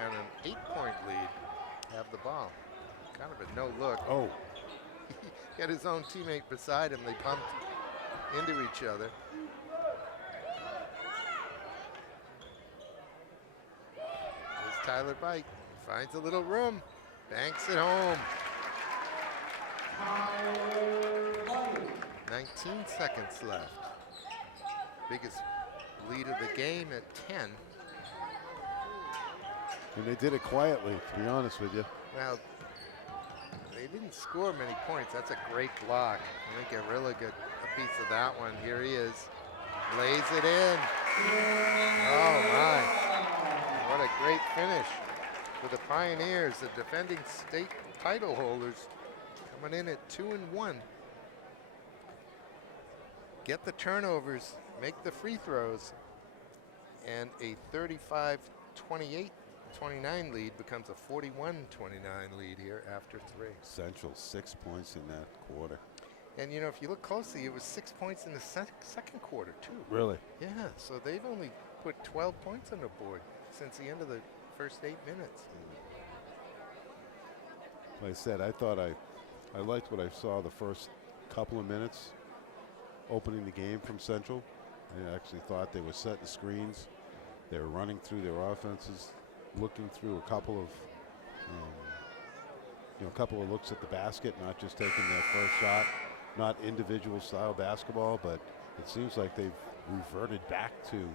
and an 8-point lead have the ball. Kind of a no look. Oh. He had his own teammate beside him. They bumped into each other. Tyler Bike finds a little room, banks it home. 19 seconds left. Biggest lead of the game at 10. And they did it quietly, to be honest with you. Well, they didn't score many points. That's a great block. I think Guerrilla got a piece of that one. Here he is. Lays it in. Oh, my. What a great finish for the Pioneers, the defending state title holders, coming in at 2-1. Get the turnovers, make the free throws, and a 35-28-29 lead becomes a 41-29 lead here after 3. Central 6 points in that quarter. And you know, if you look closely, it was 6 points in the second quarter too. Really? Yeah, so they've only put 12 points on the board since the end of the first 8 minutes. Like I said, I thought I liked what I saw the first couple of minutes opening the game from Central. I actually thought they were setting screens. They were running through their offenses, looking through a couple of looks at the basket, not just taking their first shot, not individual style basketball, but it seems like they've reverted back to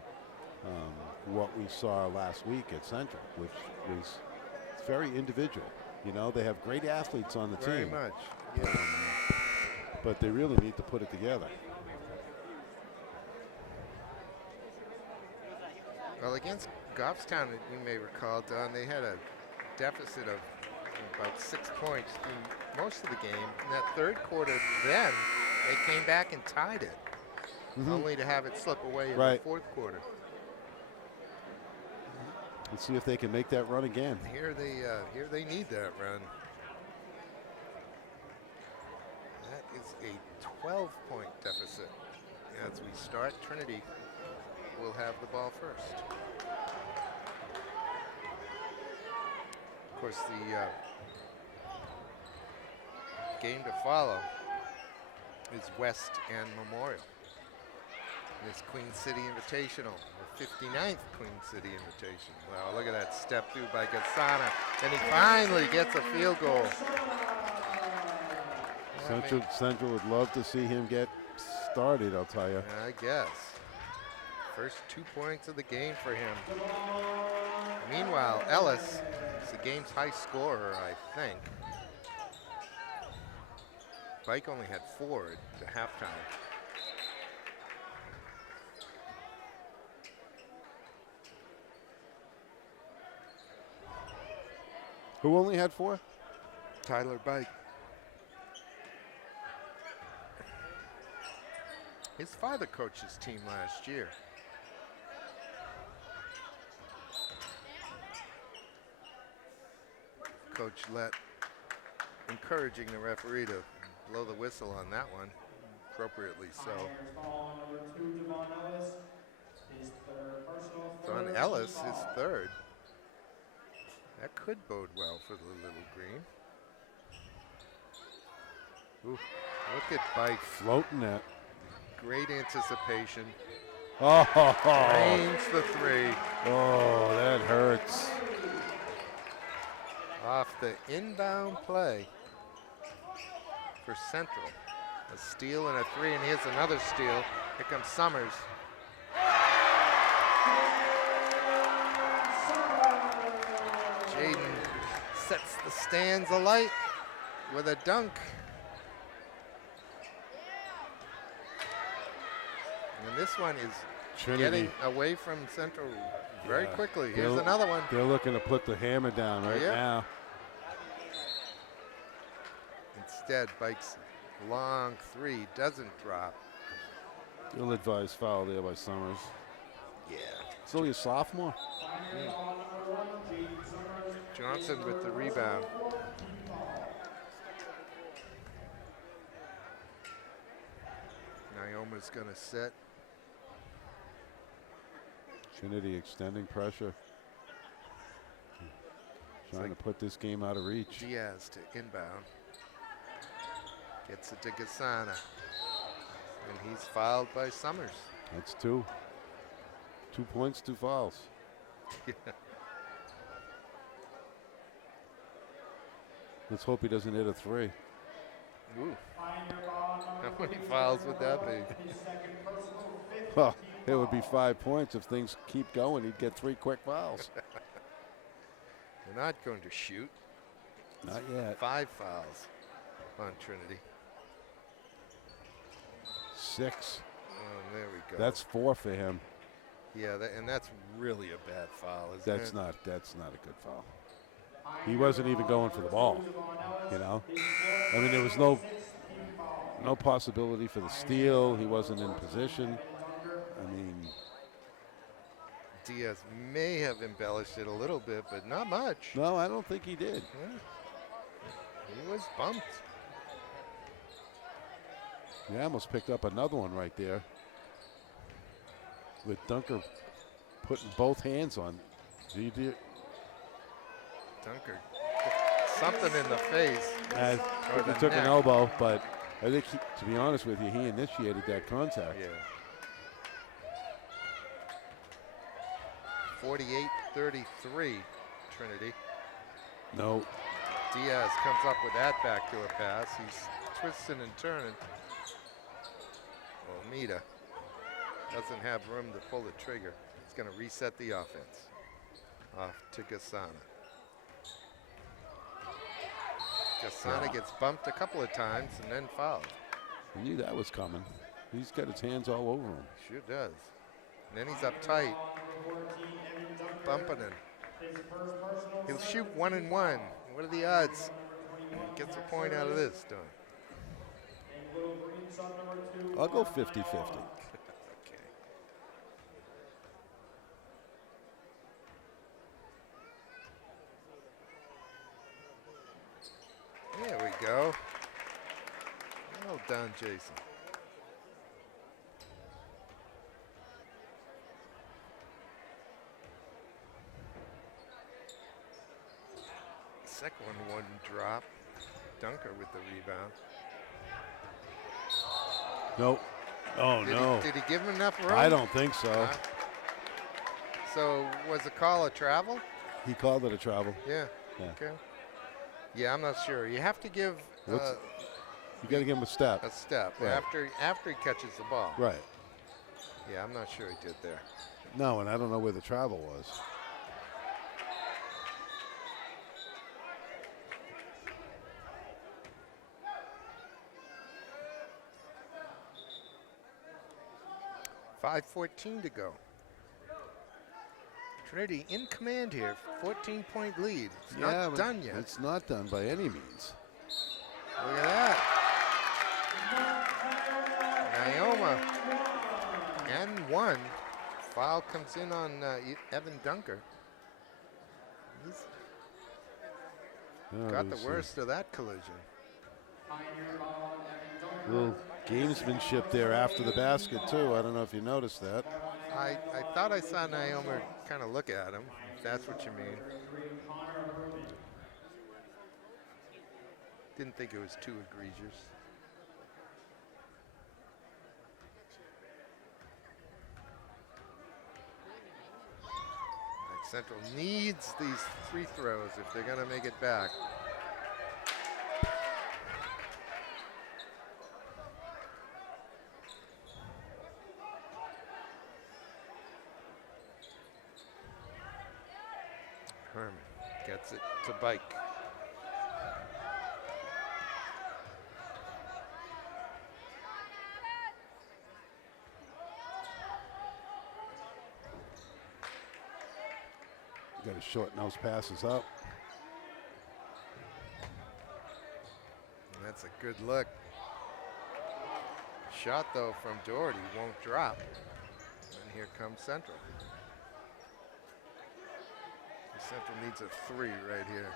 what we saw last week at Central, which was very individual. You know, they have great athletes on the Very team. much, yes. But they really need to put it together. Well, against Goffstown, you may recall, Don, they had a deficit of about 6 points through most of the game. In that third quarter, then they came back and tied it, only to have it slip away in the fourth quarter. Let's see if they can make that run again. Here they need that run. That is a 12-point deficit. As we start, Trinity will have the ball first. Of course, the game to follow is West and Memorial. This Queen City Invitational, the 59th Queen City Invitational. Wow, look at that step through by Gassana. And he finally gets a field goal. Central would love to see him get started, I'll tell you. I guess. First 2 points of the game for him. Meanwhile, Ellis is the game's high scorer, I think. Bike only had 4 at the halftime. Who only had 4? Tyler Bike. His father coached his team last year. Coach Lett encouraging the referee to blow the whistle on that one, appropriately so. It's on Ellis, his third. That could bode well for the Little Green. Ooh, look at Bike. Floating that. Great anticipation. Oh, Range the 3. Oh, that hurts. Off the inbound play. for Central. A steal and a 3, and here's another steal. Here comes Summers. Jaden sets the stands alight with a dunk. And this one is Trinity. getting away from Central very Yeah. quickly. Here's another one. They're looking to put the hammer down right Yep. now. Instead, Bike's long 3 doesn't drop. Ill-advised foul there by Summers. Yeah. It's only a sophomore. Johnson with the rebound. Naoma's going to set. Trinity extending pressure. Trying to put this game out of reach. Diaz to inbound. Gets it to Gasana. And he's fouled by Summers. That's 2. 2 points, 2 fouls. Let's hope he doesn't hit a 3. Ooh. How many fouls would that be? Well, it would be 5 points if things keep going. He'd get 3 quick fouls. They're not going to shoot. Not yet. 5 fouls on Trinity. 6. Oh, there we go. That's 4 for him. Yeah, and that's really a bad foul, isn't That's it? not a good foul. He wasn't even going for the ball, you know. I mean, there was no possibility for the steal. He wasn't in position. I mean, Diaz may have embellished it a little bit, but not much. no, I don't think he did. Yeah. He was bumped. He almost picked up another one right there with Dunker putting both hands on. He did. Dunker, something in the face. Or He the took an neck. elbow, but I think, to be honest with you, he initiated that contact. Yeah. 48-33, Trinity. No, Diaz comes up with that backdoor pass. He's twisting and turning. Olmeda doesn't have room to pull the trigger. It's going to reset the offense. Off to Gasana. Gasana gets bumped a couple of times and then fouled. I knew that was coming. He's got his hands all over him. Sure does. And then he's up tight, bumping him. He'll shoot 1 and 1. What are the odds? He gets a point out of this, Don. I'll go 50-50. Okay. There we go. Well done, Jason. Second one wouldn't drop. Dunker with the rebound. Nope. Oh, no. Did he give him enough room? I don't think so. So was the call a travel? He called it a travel. Yeah. Yeah. Okay. Yeah, I'm not sure. You have to give You got to give him a step. a step Right. after he catches the ball. Right. Yeah, I'm not sure he did there. No, and I don't know where the travel was. .5:14 to go. Trinity in command here, 14-point lead. It's not but done yet. It's not done by any means. Look at that. Naoma and 1. Foul comes in on Evan Dunker. He's Oh, got the there's worst of that collision. a little gamesmanship there after the basket, too. I don't know if you noticed that. I thought I saw Naoma kind of look at him, if that's what you mean. Didn't think it was too egregious. Central needs these free throws if they're going to make it back. Herman gets it to Bike. Got to shorten those passes up. That's a good look. Shot though from Doherty won't drop. And here comes Central. Central needs a 3 right here.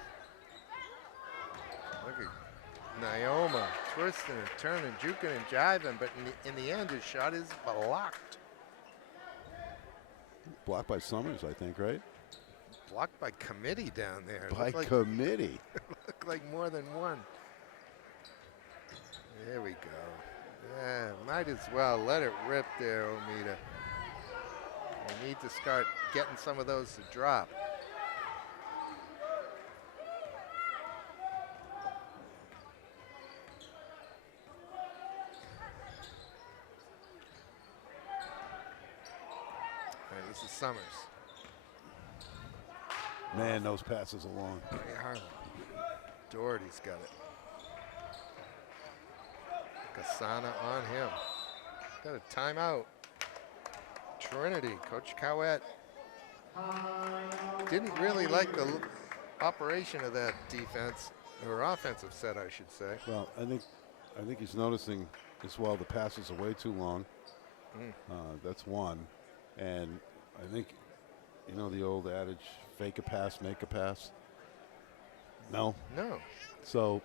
Look at Naoma twisting and turning, juking and jiving, but in the end his shot is blocked. Blocked by Summers, I think, right? Blocked by committee down there. By committee. Looked like more than one. There we go. Yeah, might as well let it rip there, Omida. We need to start getting some of those to drop. All right, this is Summers. Man, those passes are long. Harlan. Doherty's got it. Kasana on him. Got a timeout. Trinity, Coach Cowett didn't really like the operation of that defense, or offensive set, I should say. Well, I think he's noticing as well the passes are way too long. That's one. And I think, you know the old adage, fake a pass, make a pass? No? No. So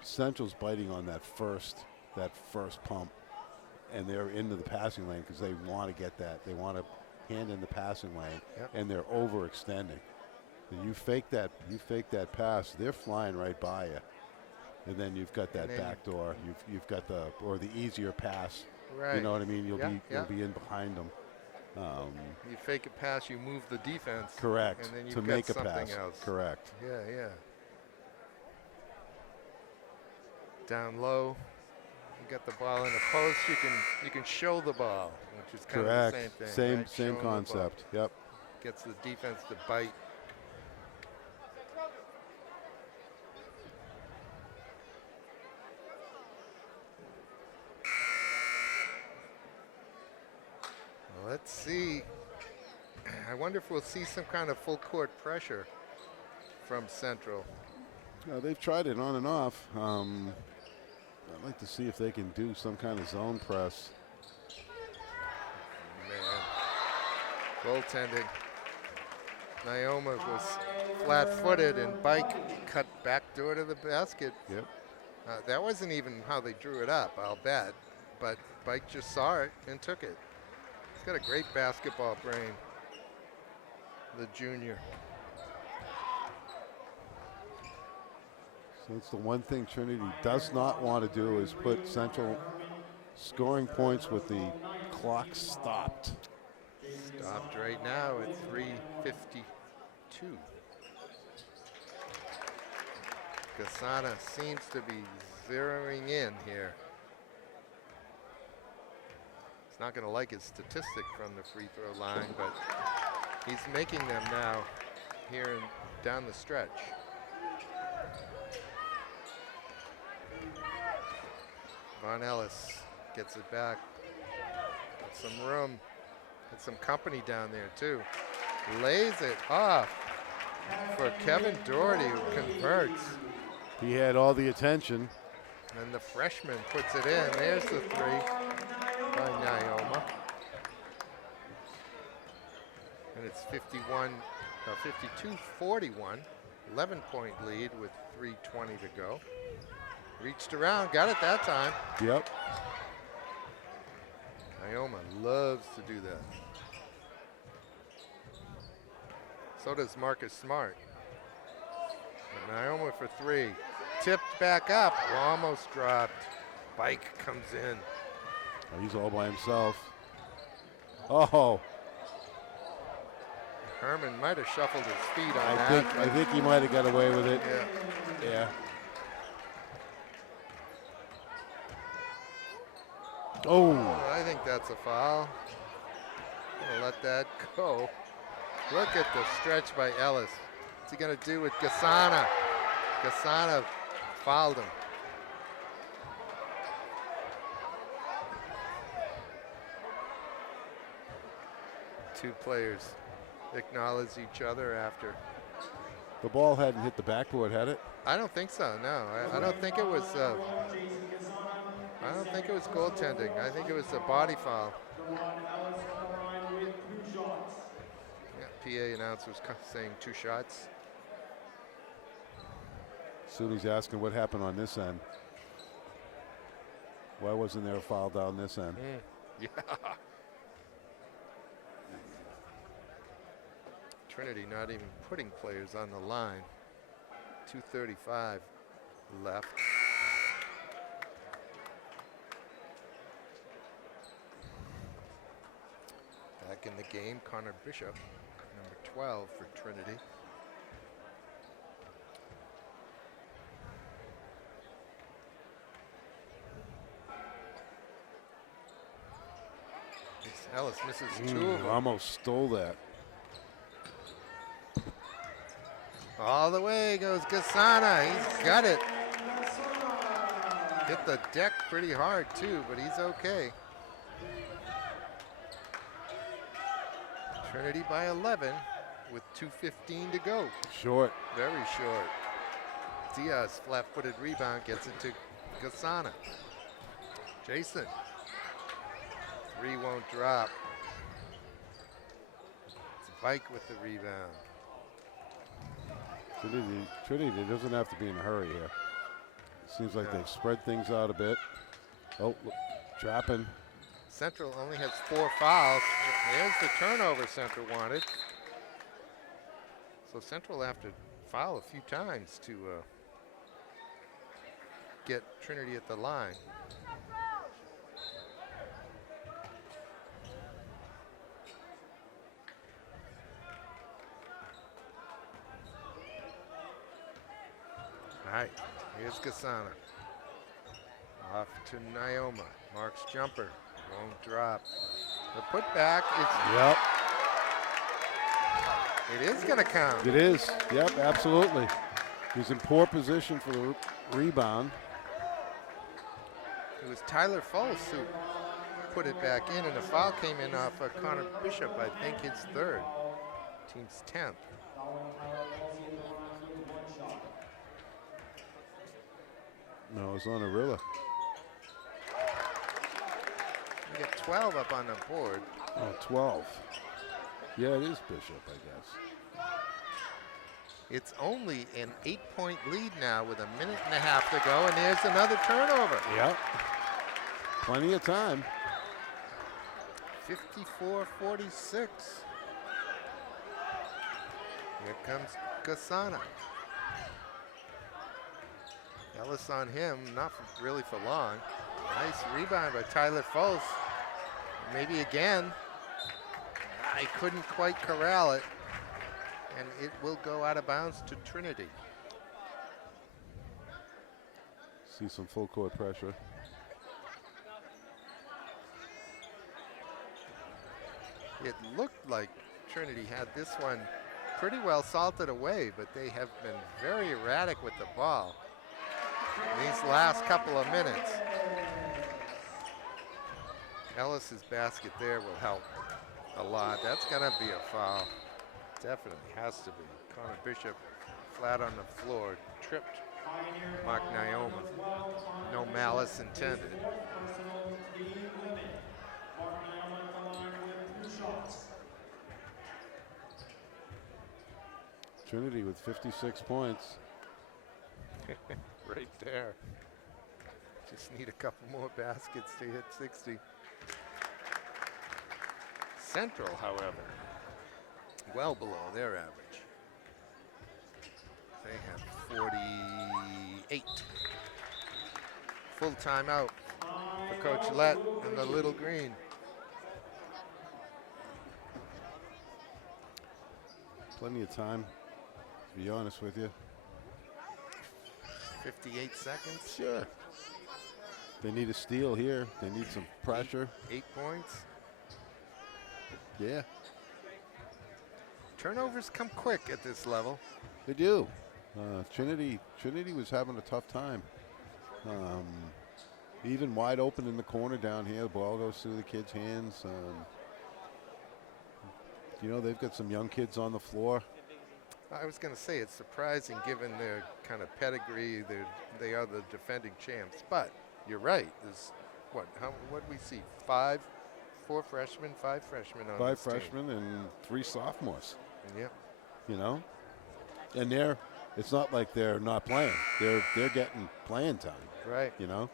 Central's biting on that first pump, and they're into the passing lane because they want to get that. They want to hand in the passing lane, and they're overextending. And you fake that pass, they're flying right by you. And then you've got that back door. You've got the easier pass. Right. You know what I mean? You'll be in behind them. You fake a pass, you move the defense. Correct. And then you to get make a something pass. else. Correct. Yeah. Down low, you got the ball in the post. You can show the ball, which is kind of the same thing. Same concept. Yep. Gets the defense to bite. Let's see. I wonder if we'll see some kind of full court pressure from Central. They've tried it on and off. I'd like to see if they can do some kind of zone press. Man, goaltending. Naoma was flat-footed and Bike cut back door to the basket. Yep. That wasn't even how they drew it up, I'll bet. But Bike just saw it and took it. He's got a great basketball brain, the junior. So it's the one thing Trinity does not want to do is put Central scoring points with the clock stopped. Stopped right now at 3:52. Kasana seems to be zeroing in here. He's not going to like his statistic from the free throw line, but he's making them now here and down the stretch. Von Ellis gets it back. Got some room. Got some company down there too. Lays it off for Kevin Doherty, who converts. He had all the attention. And the freshman puts it in. There's the three by Naoma. And it's 52-41. 11-point lead with 3:20 to go. Reached around, got it that time. Yep. Naoma loves to do that. So does Marcus Smart. And Naoma for three. Tipped back up, almost dropped. Bike comes in. Oh, he's all by himself. Oh. Herman might have shuffled his feet on that. I think he might have got away with it. Yeah. Oh. I think that's a foul. I'm gonna let that go. Look at the stretch by Ellis. What's he going to do with Gasana? Gasana fouled him. Two players acknowledge each other after. The ball hadn't hit the backboard, had it? I don't think so. No, I don't think it was. I don't think it was goaltending. I think it was a body foul. Yeah, PA announcer was saying 2 shots. Sudi's asking what happened on this end. Why wasn't there a foul down this end? Yeah. Trinity not even putting players on the line. 2:35 left. Back in the game, Connor Bishop, number 12 for Trinity. Ellis misses 2 of them. Almost stole that. All the way goes Gasana. He's got it. Hit the deck pretty hard too, but he's okay. Trinity by 11 with 2:15 to go. Short. Very short. Diaz, flat-footed rebound, gets it to Gasana. Jason. 3 won't drop. It's Vike with the rebound. Trinity doesn't have to be in a hurry here. Seems like they've spread things out a bit. Oh, look, dropping. Central only has 4 fouls. There's the turnover Central wanted. So Central will have to foul a few times to get Trinity at the line. All right, here's Gasana. Off to Naoma. Mark's jumper. Won't drop. The putback, Yep. it is going to count. It is. Yep, absolutely. He's in poor position for the rebound. It was Tyler Fultz who put it back in, and the foul came in off Connor Bishop, I think his 3rd. Team's 10th. No, it's on Arilla. We get 12 up on the board. Oh, 12. Yeah, it is Bishop, I guess. It's only an 8-point lead now with 1.5 minutes to go, and there's another turnover. Yep. Plenty of time. 54-46. Here comes Gasana. Ellis on him, not really for long. Nice rebound by Tyler Fultz. Maybe again. He couldn't quite corral it, and it will go out of bounds to Trinity. See some full court pressure. It looked like Trinity had this one pretty well salted away, but they have been very erratic with the ball these last couple of minutes. Ellis's basket there will help a lot. That's gonna be a foul. Definitely has to be. Connor Bishop flat on the floor, tripped Mark Naoma. No malice intended. Trinity with 56 points. Right there. Just need a couple more baskets to hit 60. Central, however, well below their average. They have 48. Full timeout for Coach Lett and the Little Green. Plenty of time, to be honest with you. 58 seconds. Sure. They need a steal here. They need some pressure. 8 points. Yeah. Turnovers come quick at this level. They do. Trinity was having a tough time. Even wide open in the corner down here, the ball goes through the kid's hands. They've got some young kids on the floor. I was going to say it's surprising given their kind of pedigree. They are the defending champs. But you're right. There's what do we see? Five freshmen on Five this team. freshmen and 3 sophomores. Yep. And it's not like they're not playing. They're getting playing time. Right. You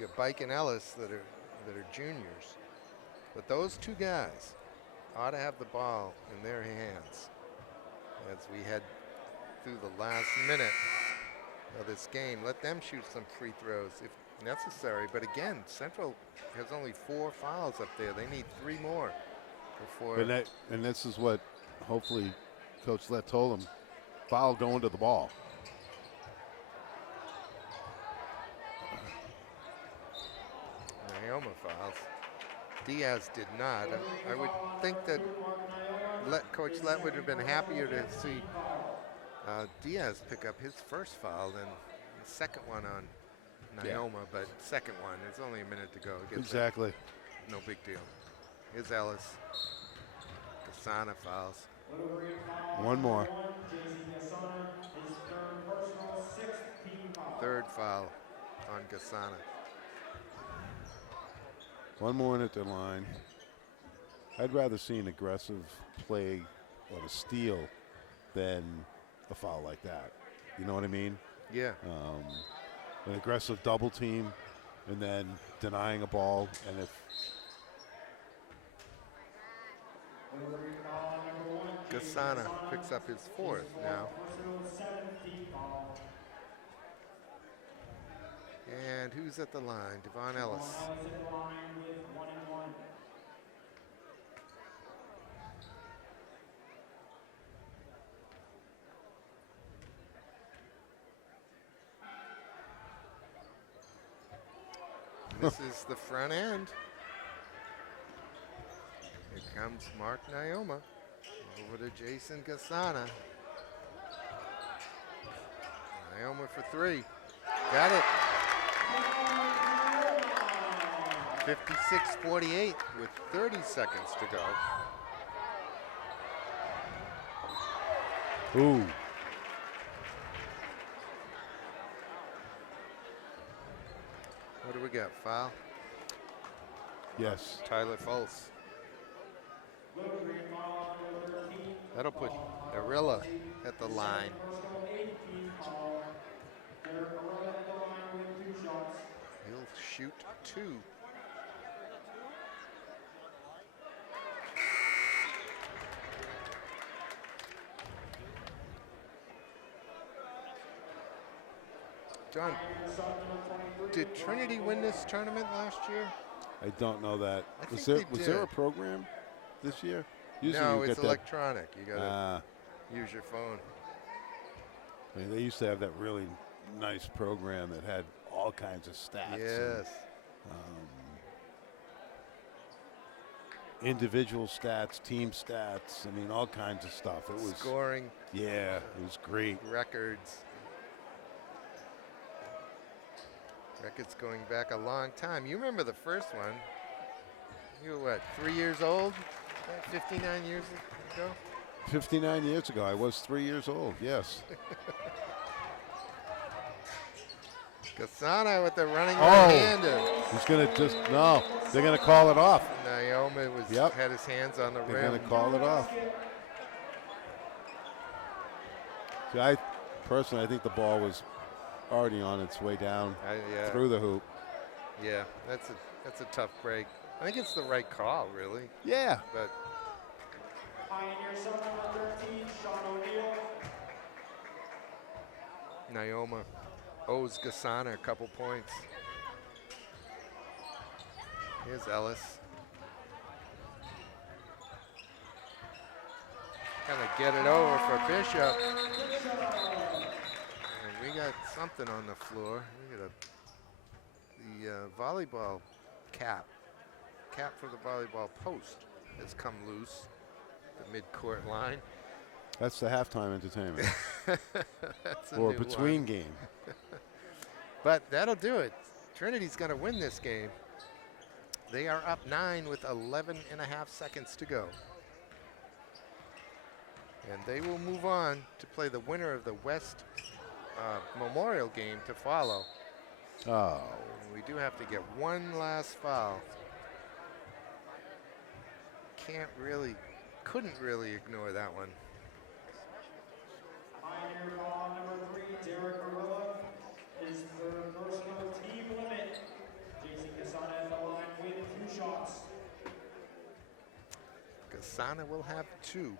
got Bike and Ellis that are juniors, but those 2 guys ought to have the ball in their hands as we head through the last minute of this game. Let them shoot some free throws if necessary. But again, Central has only 4 fouls up there. They need 3 more before. And this is what hopefully Coach Lett told them: foul going to the ball. Naoma fouls. Diaz did not. I would think that Coach Lett would have been happier to see Diaz pick up his first foul than the second one on Naoma, but second one, there's only a minute to go. Exactly. No big deal. Here's Ellis. Gasana fouls. One more. Third foul on Gasana. One more in at the line. I'd rather see an aggressive play or a steal than a foul like that. You know what I mean? Yeah. An aggressive double team and then denying a ball. And if Gasana picks up his 4th now. And who's at the line? Devon Ellis. This is the front end. Here comes Mark Naoma over to Jason Gasana. Naoma for 3. Got it. 56-48 with 30 seconds to go. ooh, What do we got? Foul? yes. Tyler Fultz. That'll put Arilla at the line. He'll shoot 2. John, did Trinity win this tournament last year? I don't know that. I Was think there they a did. program this year? Usually No, you it's get that. electronic. You gotta use your phone. I mean, they used to have that really nice program that had all kinds of stats. Yes. Individual stats, team stats. I mean, all kinds of stuff. It was Scoring, Yeah, it was great. records. Records going back a long time. You remember the first one. You were what, 3 years old? 59 years ago? 59 years ago, I was 3 years old. Yes. Gasana with the running Oh. right-hander. He's gonna just no. They're gonna call it off. Naoma had his hands on the They're rim. gonna call it off. See, I think the ball was already on its way down Yeah, through the hoop. yeah, that's a tough break. I think it's the right call, really. Yeah. But Pioneer Summer number 13, Sean O'Neal. Naoma owes Gasana a couple points. Here's Ellis. Gonna get it over for Bishop. And we got something on the floor. We got the volleyball cap for the volleyball post has come loose. The mid-court line. That's the halftime entertainment. That's a Or new between one. game. But that'll do it. Trinity's going to win this game. They are up 9 with 11 and a half seconds to go. And they will move on to play the winner of the West Memorial game to follow. Oh. And we do have to get one last foul. Couldn't really ignore that one. Pioneer ball number 3, Derek Gorilla, is the personal team limit. Jason Casada at the line with 2 shots. Gasana will have 2.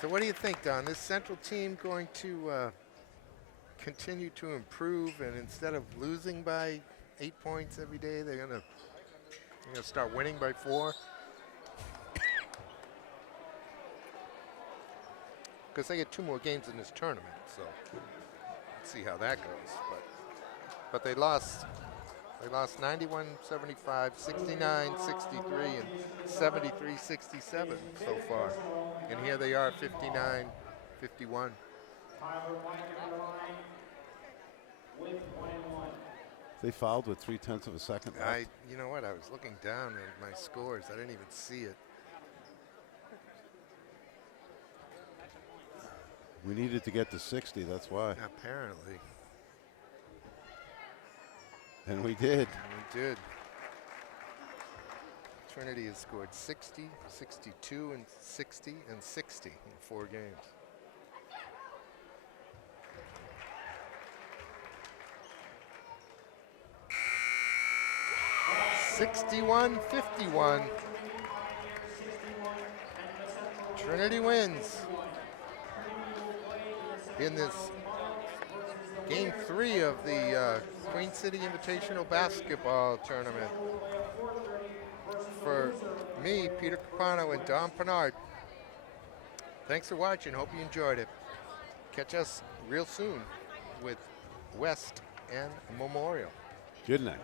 So what do you think, Don? This Central team going to continue to improve, and instead of losing by 8 points every day, they're gonna start winning by 4? Because they get 2 more games in this tournament, so let's see how that goes. But they lost 91-75, 69-63, and 73-67 so far. And here they are, 59-51. Tyler Mike at the line with 1 and 1. They fouled with 0.3 of a second left. You know what? I was looking down at my scores. I didn't even see it. We needed to get to 60, that's why. Apparently, And we did. we did. Trinity has scored 60, 62, and 60, and 60 in 4 games. (61-51). Trinity wins in this game 3 of the Queen City Invitational basketball tournament. For me, Peter Capano, and Don Pennard, thanks for watching. Hope you enjoyed it. Catch us real soon with West and Memorial. Good night.